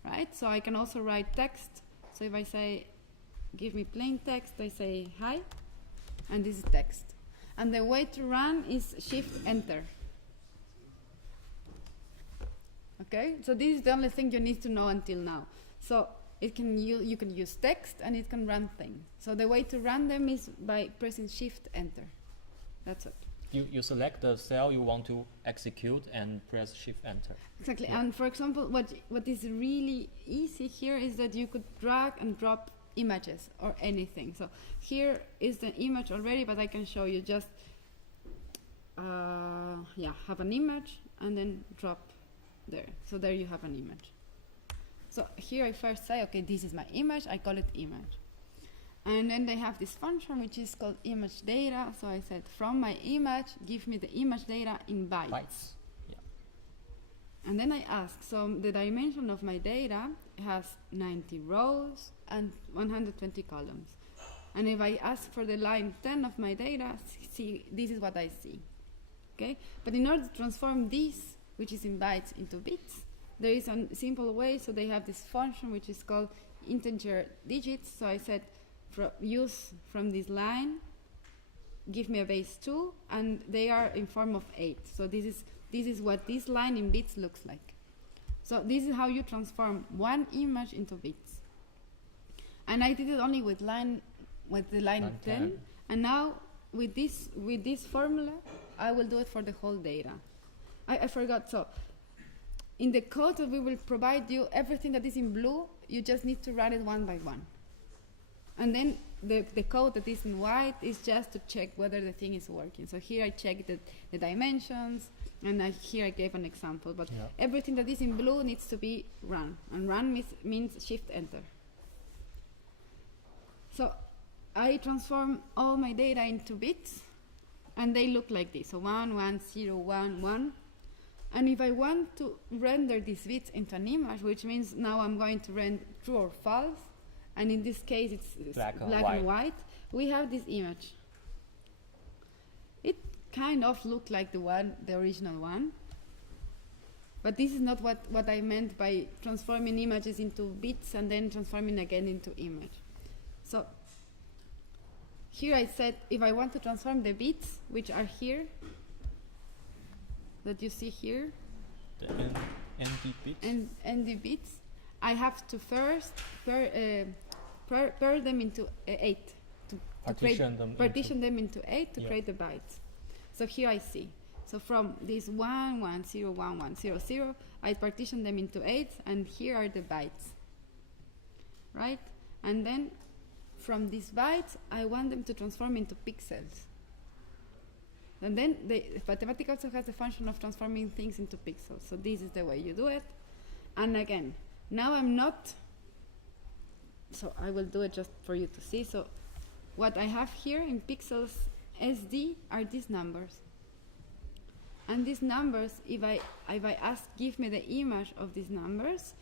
right? So I can also write text, so if I say give me plain text, I say hi, and this is text. And the way to run is shift enter. Okay, so this is the only thing you need to know until now. So it can you can use text and it can run things. So the way to run them is by pressing shift enter. That's it. You select the cell you want to execute and press shift enter. Exactly. Yeah. And for example, what is really easy here is that you could drag and drop images or anything. So here is the image already, but I can show you just have an image and then drop there. So there you have an image. So here I first say, okay, this is my image, I call it image. And then they have this function which is called image data. So I said from my image, give me the image data in bytes. Bytes. Yeah. And then I ask, so the dimension of my data has 90 rows and 120 columns. And if I ask for the line 10 of my data, see, this is what I see. Okay? But in order to transform this, which is in bytes, into bits, there is a simple way. So they have this function which is called integer digits. So I said use from this line, give me a base 2, and they are in form of 8. So this is what this line in bits looks like. So this is how you transform one image into bits. And I did it only with the line 10. And now with this formula, I will do it for the whole data. I forgot. So in the code that we will provide you, everything that is in blue, you just need to run it one by one. And then the code that is in white is just to check whether the thing is working. So here I checked the dimensions, and here I gave an example. But everything that is in blue needs to be run. And run means shift-enter. So I transform all my data into bits, and they look like this. So 1, 1, 0, 1, 1. And if I want to render these bits into an image, which means now I'm going to render true or false, and in this case it's black and white, we have this image. It kind of looked like the original one, but this is not what I meant by transforming images into bits and then transforming again into image. So here I said if I want to transform the bits, which are here, that you see here, the ND bits, and the bits, I have to first pair them into 8, partition them into 8 to create the bytes. So here I see. So from this 1, 1, 0, 1, 1, 0, 0, I partition them into 8, and here are the bytes, right? And then from these bytes, I want them to transform into pixels. And then mathematica also has the function of transforming things into pixels. So this is the way you do it. And again, now I'm not, so I will do it just for you to see. So what I have here in pixels SD are these numbers. And these numbers, if I ask, give me the image of these numbers,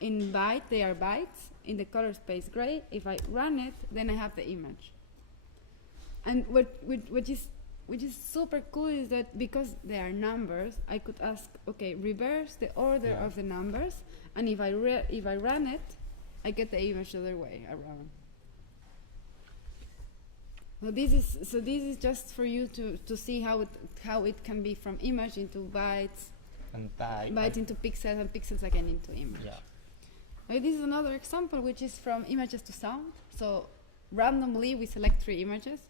in byte, they are bytes, in the color space gray. If I run it, then I have the image. And which is super cool is that because they are numbers, I could ask, okay, reverse the order of the numbers, and if I run it, I get the image the other way around. So this is just for you to see how it can be from image into bytes, and bytes into pixels, and pixels again into image. Yeah. This is another example, which is from images to sound. So randomly we select 3 images.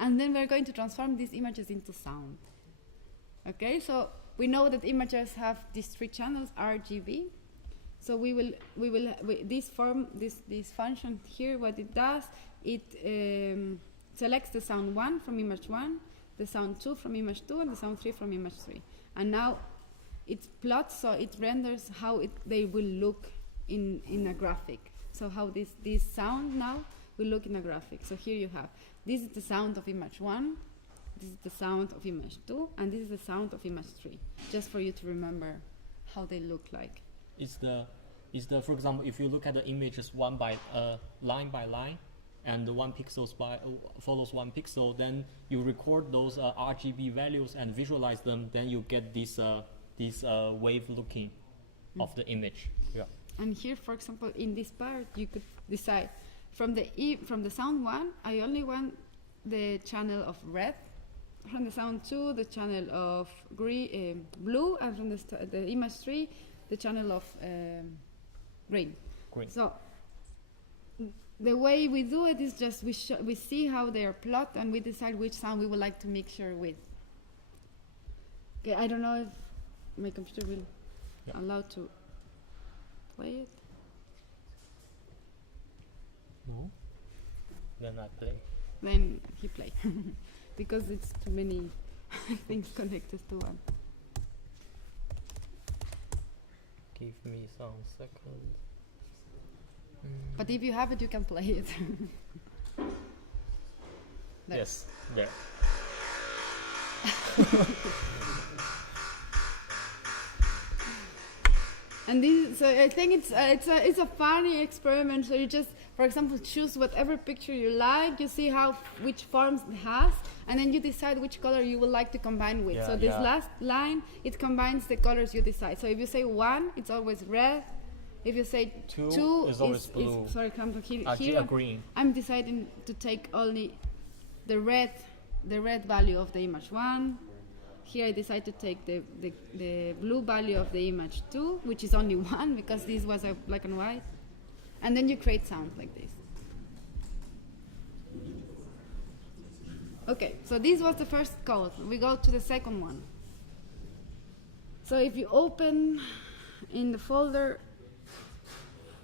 And then we're going to transform these images into sound. Okay, so we know that images have these 3 channels, RGB. So this function here, what it does, it selects the sound 1 from image 1, the sound 2 from image 2, and the sound 3 from image 3. And now it plots, so it renders how they will look in a graphic. So how this sound now will look in a graphic. So here you have, this is the sound of image 1, this is the sound of image 2, and this is the sound of image 3, just for you to remember how they look like. For example, if you look at the images line by line, and 1 pixel follows 1 pixel, then you record those RGB values and visualize them, then you get this wave looking of the image. Yeah. And here, for example, in this part, you could decide from the sound 1, I only want the channel of red. From the sound 2, the channel of blue, and from the image 3, the channel of green. So the way we do it is just we see how they are plotted, and we decide which sound we would like to mixture with. Okay, I don't know if my computer will allow to play it. No. Then I play. Then he play because it's too many things connected to one. Give me some seconds. But if you have it, you can play it. Yes, there. And this, so I think it's a funny experiment. So you just, for example, choose whatever picture you like. You see which forms it has, and then you decide which color you would like to combine with. So this last line, it combines the colors you decide. So if you say 1, it's always red. if you say Two 2 is always blue. sorry, come to here. Actually, green. I'm deciding to take only the red value of the image 1. Here I decide to take the blue value of the image 2, which is only 1 because this was a black and white. And then you create sounds like this. Okay, so this was the first code. We go to the second one. So if you open in the folder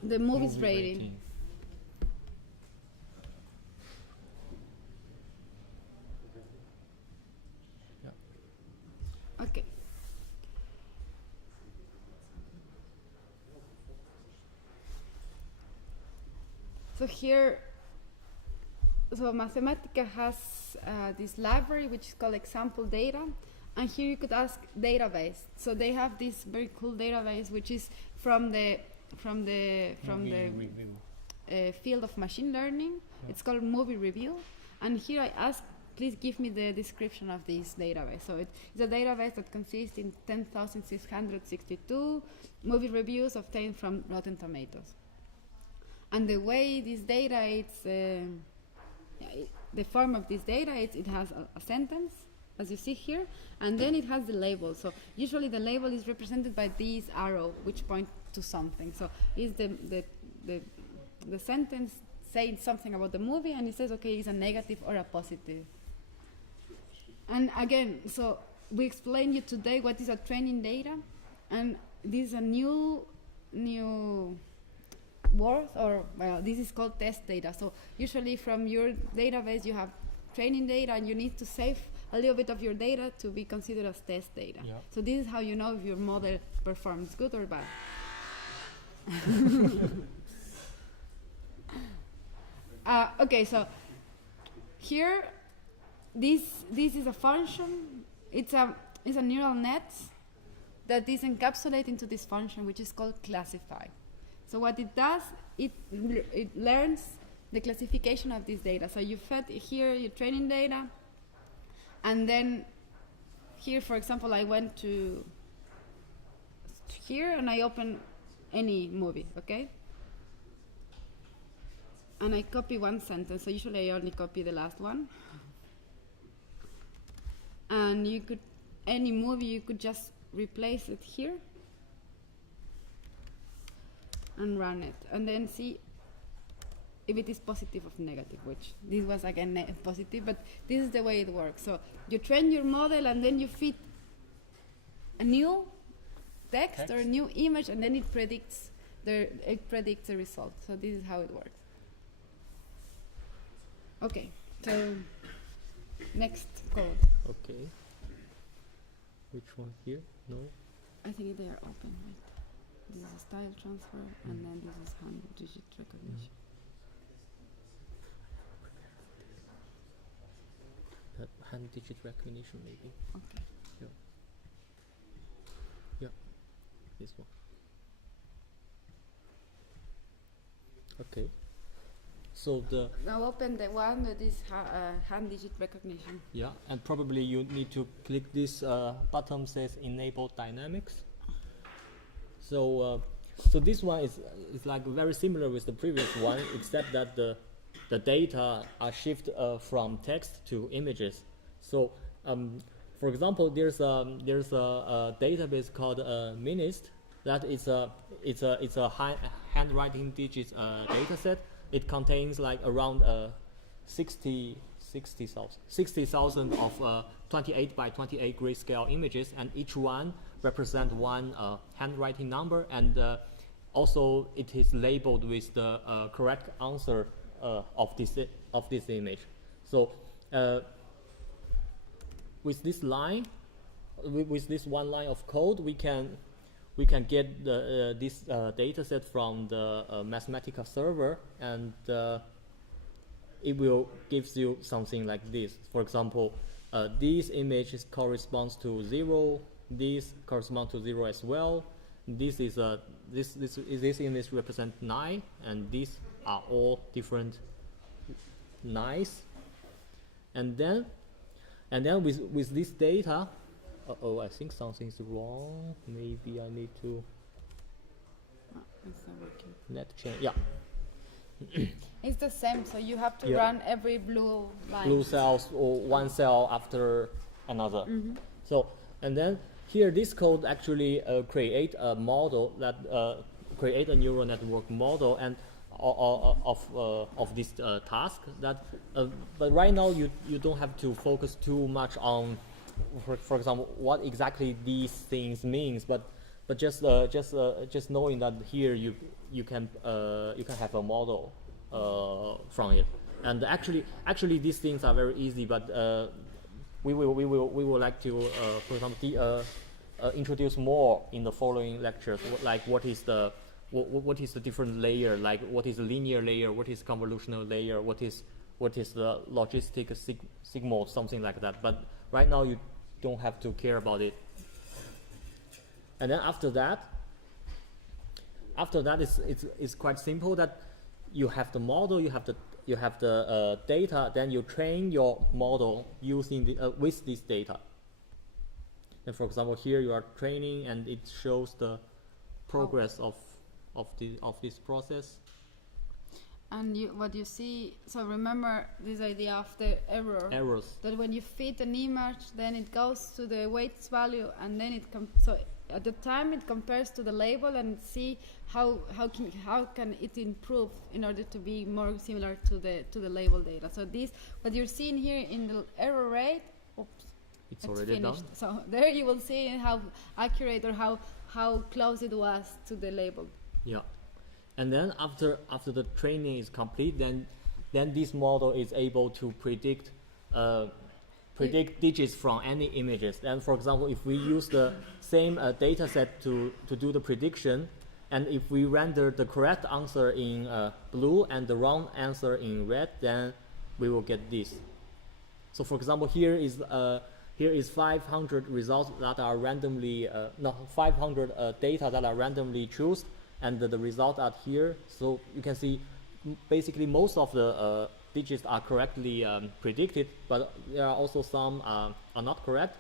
the movies rating. Okay. So here, Mathematica has this library which is called example data, and here you could ask database. So they have this very cool database which is from the field of machine learning. Yeah. It's called movie review, and here I ask, please give me the description of this database. So it's a database that consists in 10,662 movie reviews obtained from Rotten Tomatoes. And the way this data, the form of this data, it has a sentence, as you see here, and then it has the label. So usually the label is represented by this arrow, which point to something. So is the sentence saying something about the movie, and it says, okay, it's a negative or a positive. And again, so we explain you today what is a training data, and this is a new word, or well, this is called test data. So usually from your database you have training data, and you need to save a little bit of your data to be considered as test data. Yeah. So this is how you know if your model performs good or bad. Okay, so here this is a function. It's a neural net that is encapsulated into this function, which is called classify. So what it does, it learns the classification of this data. So you fed here your training data, and then here, for example, I went to here and I open any movie, okay? And I copy one sentence. So usually I only copy the last one. And you could, any movie, you could just replace it here and run it, and then see if it is positive or negative, which this was again positive, but this is the way it works. So you train your model, and then you feed a new text or a new image, and then it predicts the result. So this is how it works. Okay, so next code. Okay. Which one here? No. I think they are open, right? This is a style transfer, and then this is hand digit recognition. That hand digit recognition, maybe. Okay. Yeah. Yeah. This one. Okay. So now open the one that is hand digit recognition. Yeah, and probably you need to click this button says enable dynamics. So so this one is like very similar with the previous one, except that the data are shifted from text to images. So for example, there's a database called Minist that is it's a handwriting digits data set. It contains like around 60,000 of 28 by 28 grayscale images, and each one represent one handwriting number, and also it is labeled with the correct answer of this image. So with this line, with this one line of code, we can get this data set from the Mathematica server, and it will give you something like this. For example, these images corresponds to 0. These correspond to 0 as well. This is this image represent 9, and these are all different 9s. And then with this data. I think something's wrong. Maybe I need to. It's not working. Net change. Yeah. It's the same, so you have to Yeah. run every blue line. Blue cells or one cell after another. So, and then here this code actually create a model that create a neural network model and of this task that. But right now you don't have to focus too much on, for example, what exactly these things means, but just knowing that here you can have a model from it. And actually these things are very easy, but we will like to for example introduce more in the following lectures, like what is the different layer, like what is the linear layer, what is convolutional layer, what is the logistic signal, something like that. But right now you don't have to care about it. And then after that it's quite simple, that you have the model, you have the data, then you train your model using with this data. And for example, here you are training, and it shows the progress of this process. And what you see, so remember this idea of the errors. That when you fit an image, then it goes to the weights value, and then so at the time it compares to the label and see how can it improve in order to be more similar to the label data. So this, what you're seeing here in the error rate, it's already finished. done. So there you will see how accurate or how close it was to the label. Yeah. And then after the training is complete, then this model is able to predict digits from any images. And for example, if we use the same data set to do the prediction, and if we render the correct answer in blue and the wrong answer in red, then we will get this. So for example, here is 500 results that are randomly 500 data that are randomly chosen. And the result are here. So you can see basically most of the digits are correctly predicted, but there are also some are not correct.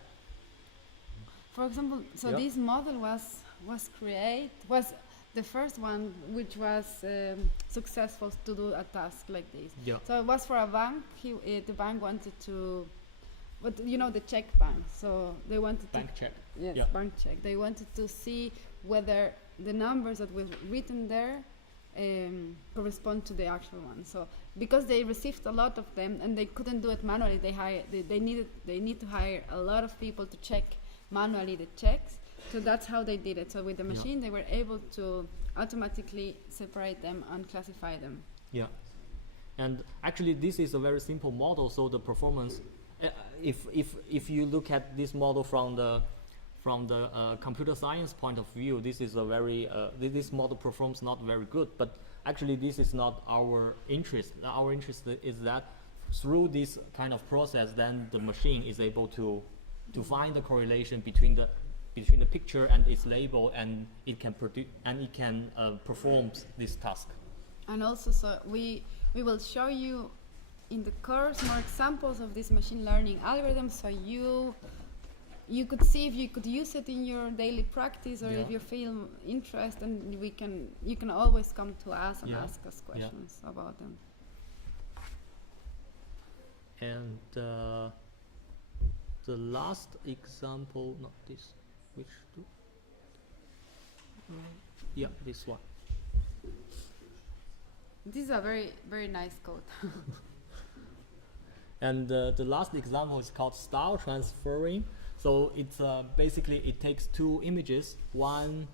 For example, so yeah. This model was the first one which was successful to do a task like this. Yeah. So it was for a bank. The bank wanted to, but you know, the check bank. So they wanted bank check. Yes, yeah. Bank check. They wanted to see whether the numbers that were written there correspond to the actual one. So because they received a lot of them and they couldn't do it manually, they need to hire a lot of people to check manually the checks. So that's how they did it. So with the machine, they were able to automatically separate them and classify them. Yeah. And actually, this is a very simple model. So the performance, if you look at this model from the computer science point of view, this is a very this model performs not very good. But actually, this is not our interest. Our interest is that through this kind of process, then the machine is able to find the correlation between the picture and its label, and it can perform this task. And also, so we will show you in the course more examples of this machine learning algorithm, so you could see if you could use it in your daily practice, or yeah. if you feel interest, and you can always come to us and yeah. ask us questions yeah. about them. And the last example, not this, which two? Yeah, this one. This is a very, very nice code. And the last example is called style transferring. So it's basically it takes two images, one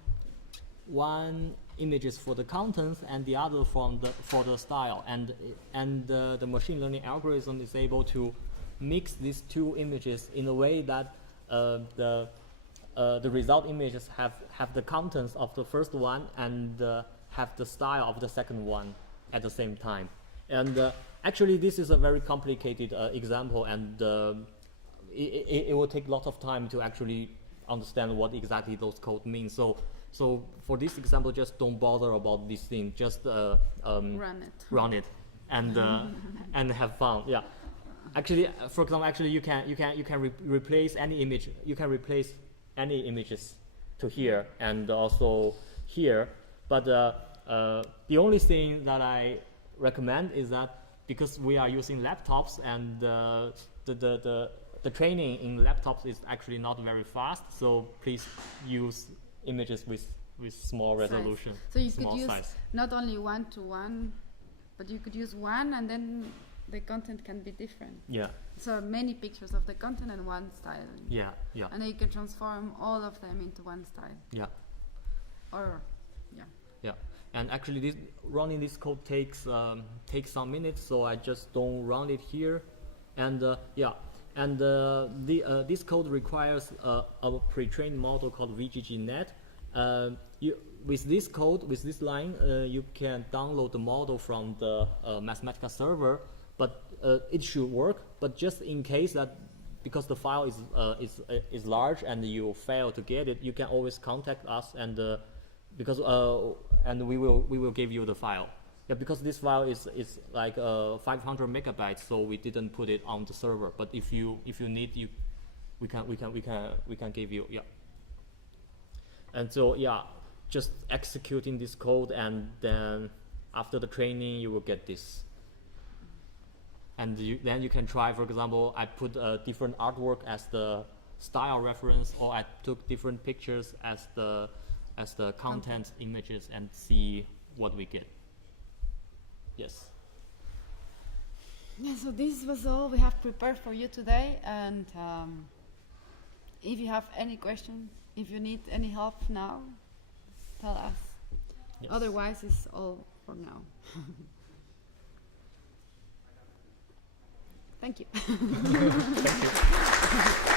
image is for the contents and the other for the style, and the machine learning algorithm is able to mix these two images in a way that the result images have the contents of the first one and have the style of the second one at the same time. And actually, this is a very complicated example, and it will take lots of time to actually understand what exactly those code mean. So for this example, just don't bother about this thing. Just run it, and have fun. Yeah. Actually, for example, you can replace any image. You can replace any images to here and also here. But the only thing that I recommend is that because we are using laptops and the training in laptops is actually not very fast, so please use images with small resolution, So you small could use size. not only 1-to-1, but you could use one, and then the content can be different. Yeah, So many pictures of the content and one style. yeah, yeah, And then you can transform all of them into one style. yeah, Or, yeah. yeah. And actually, running this code takes some minutes, so I just don't run it here. And yeah, and this code requires a pre-trained model called VGGNet. With this code, with this line, you can download the model from the Mathematica server, but it should work. But just in case that, because the file is large and you fail to get it, you can always contact us, and because and we will give you the file. Yeah, because this file is like 500 megabytes, so we didn't put it on the server. But if you need, we can give you, yeah. And so yeah, just executing this code, and then after the training you will get this. And then you can try, for example, I put different artwork as the style reference, or I took different pictures as the content images, and see what we get. Yes. Yeah, so this was all we have prepared for you today, and if you have any questions, if you need any help now, tell us. Yes. Otherwise, it's all for now. Thank you. Thank you.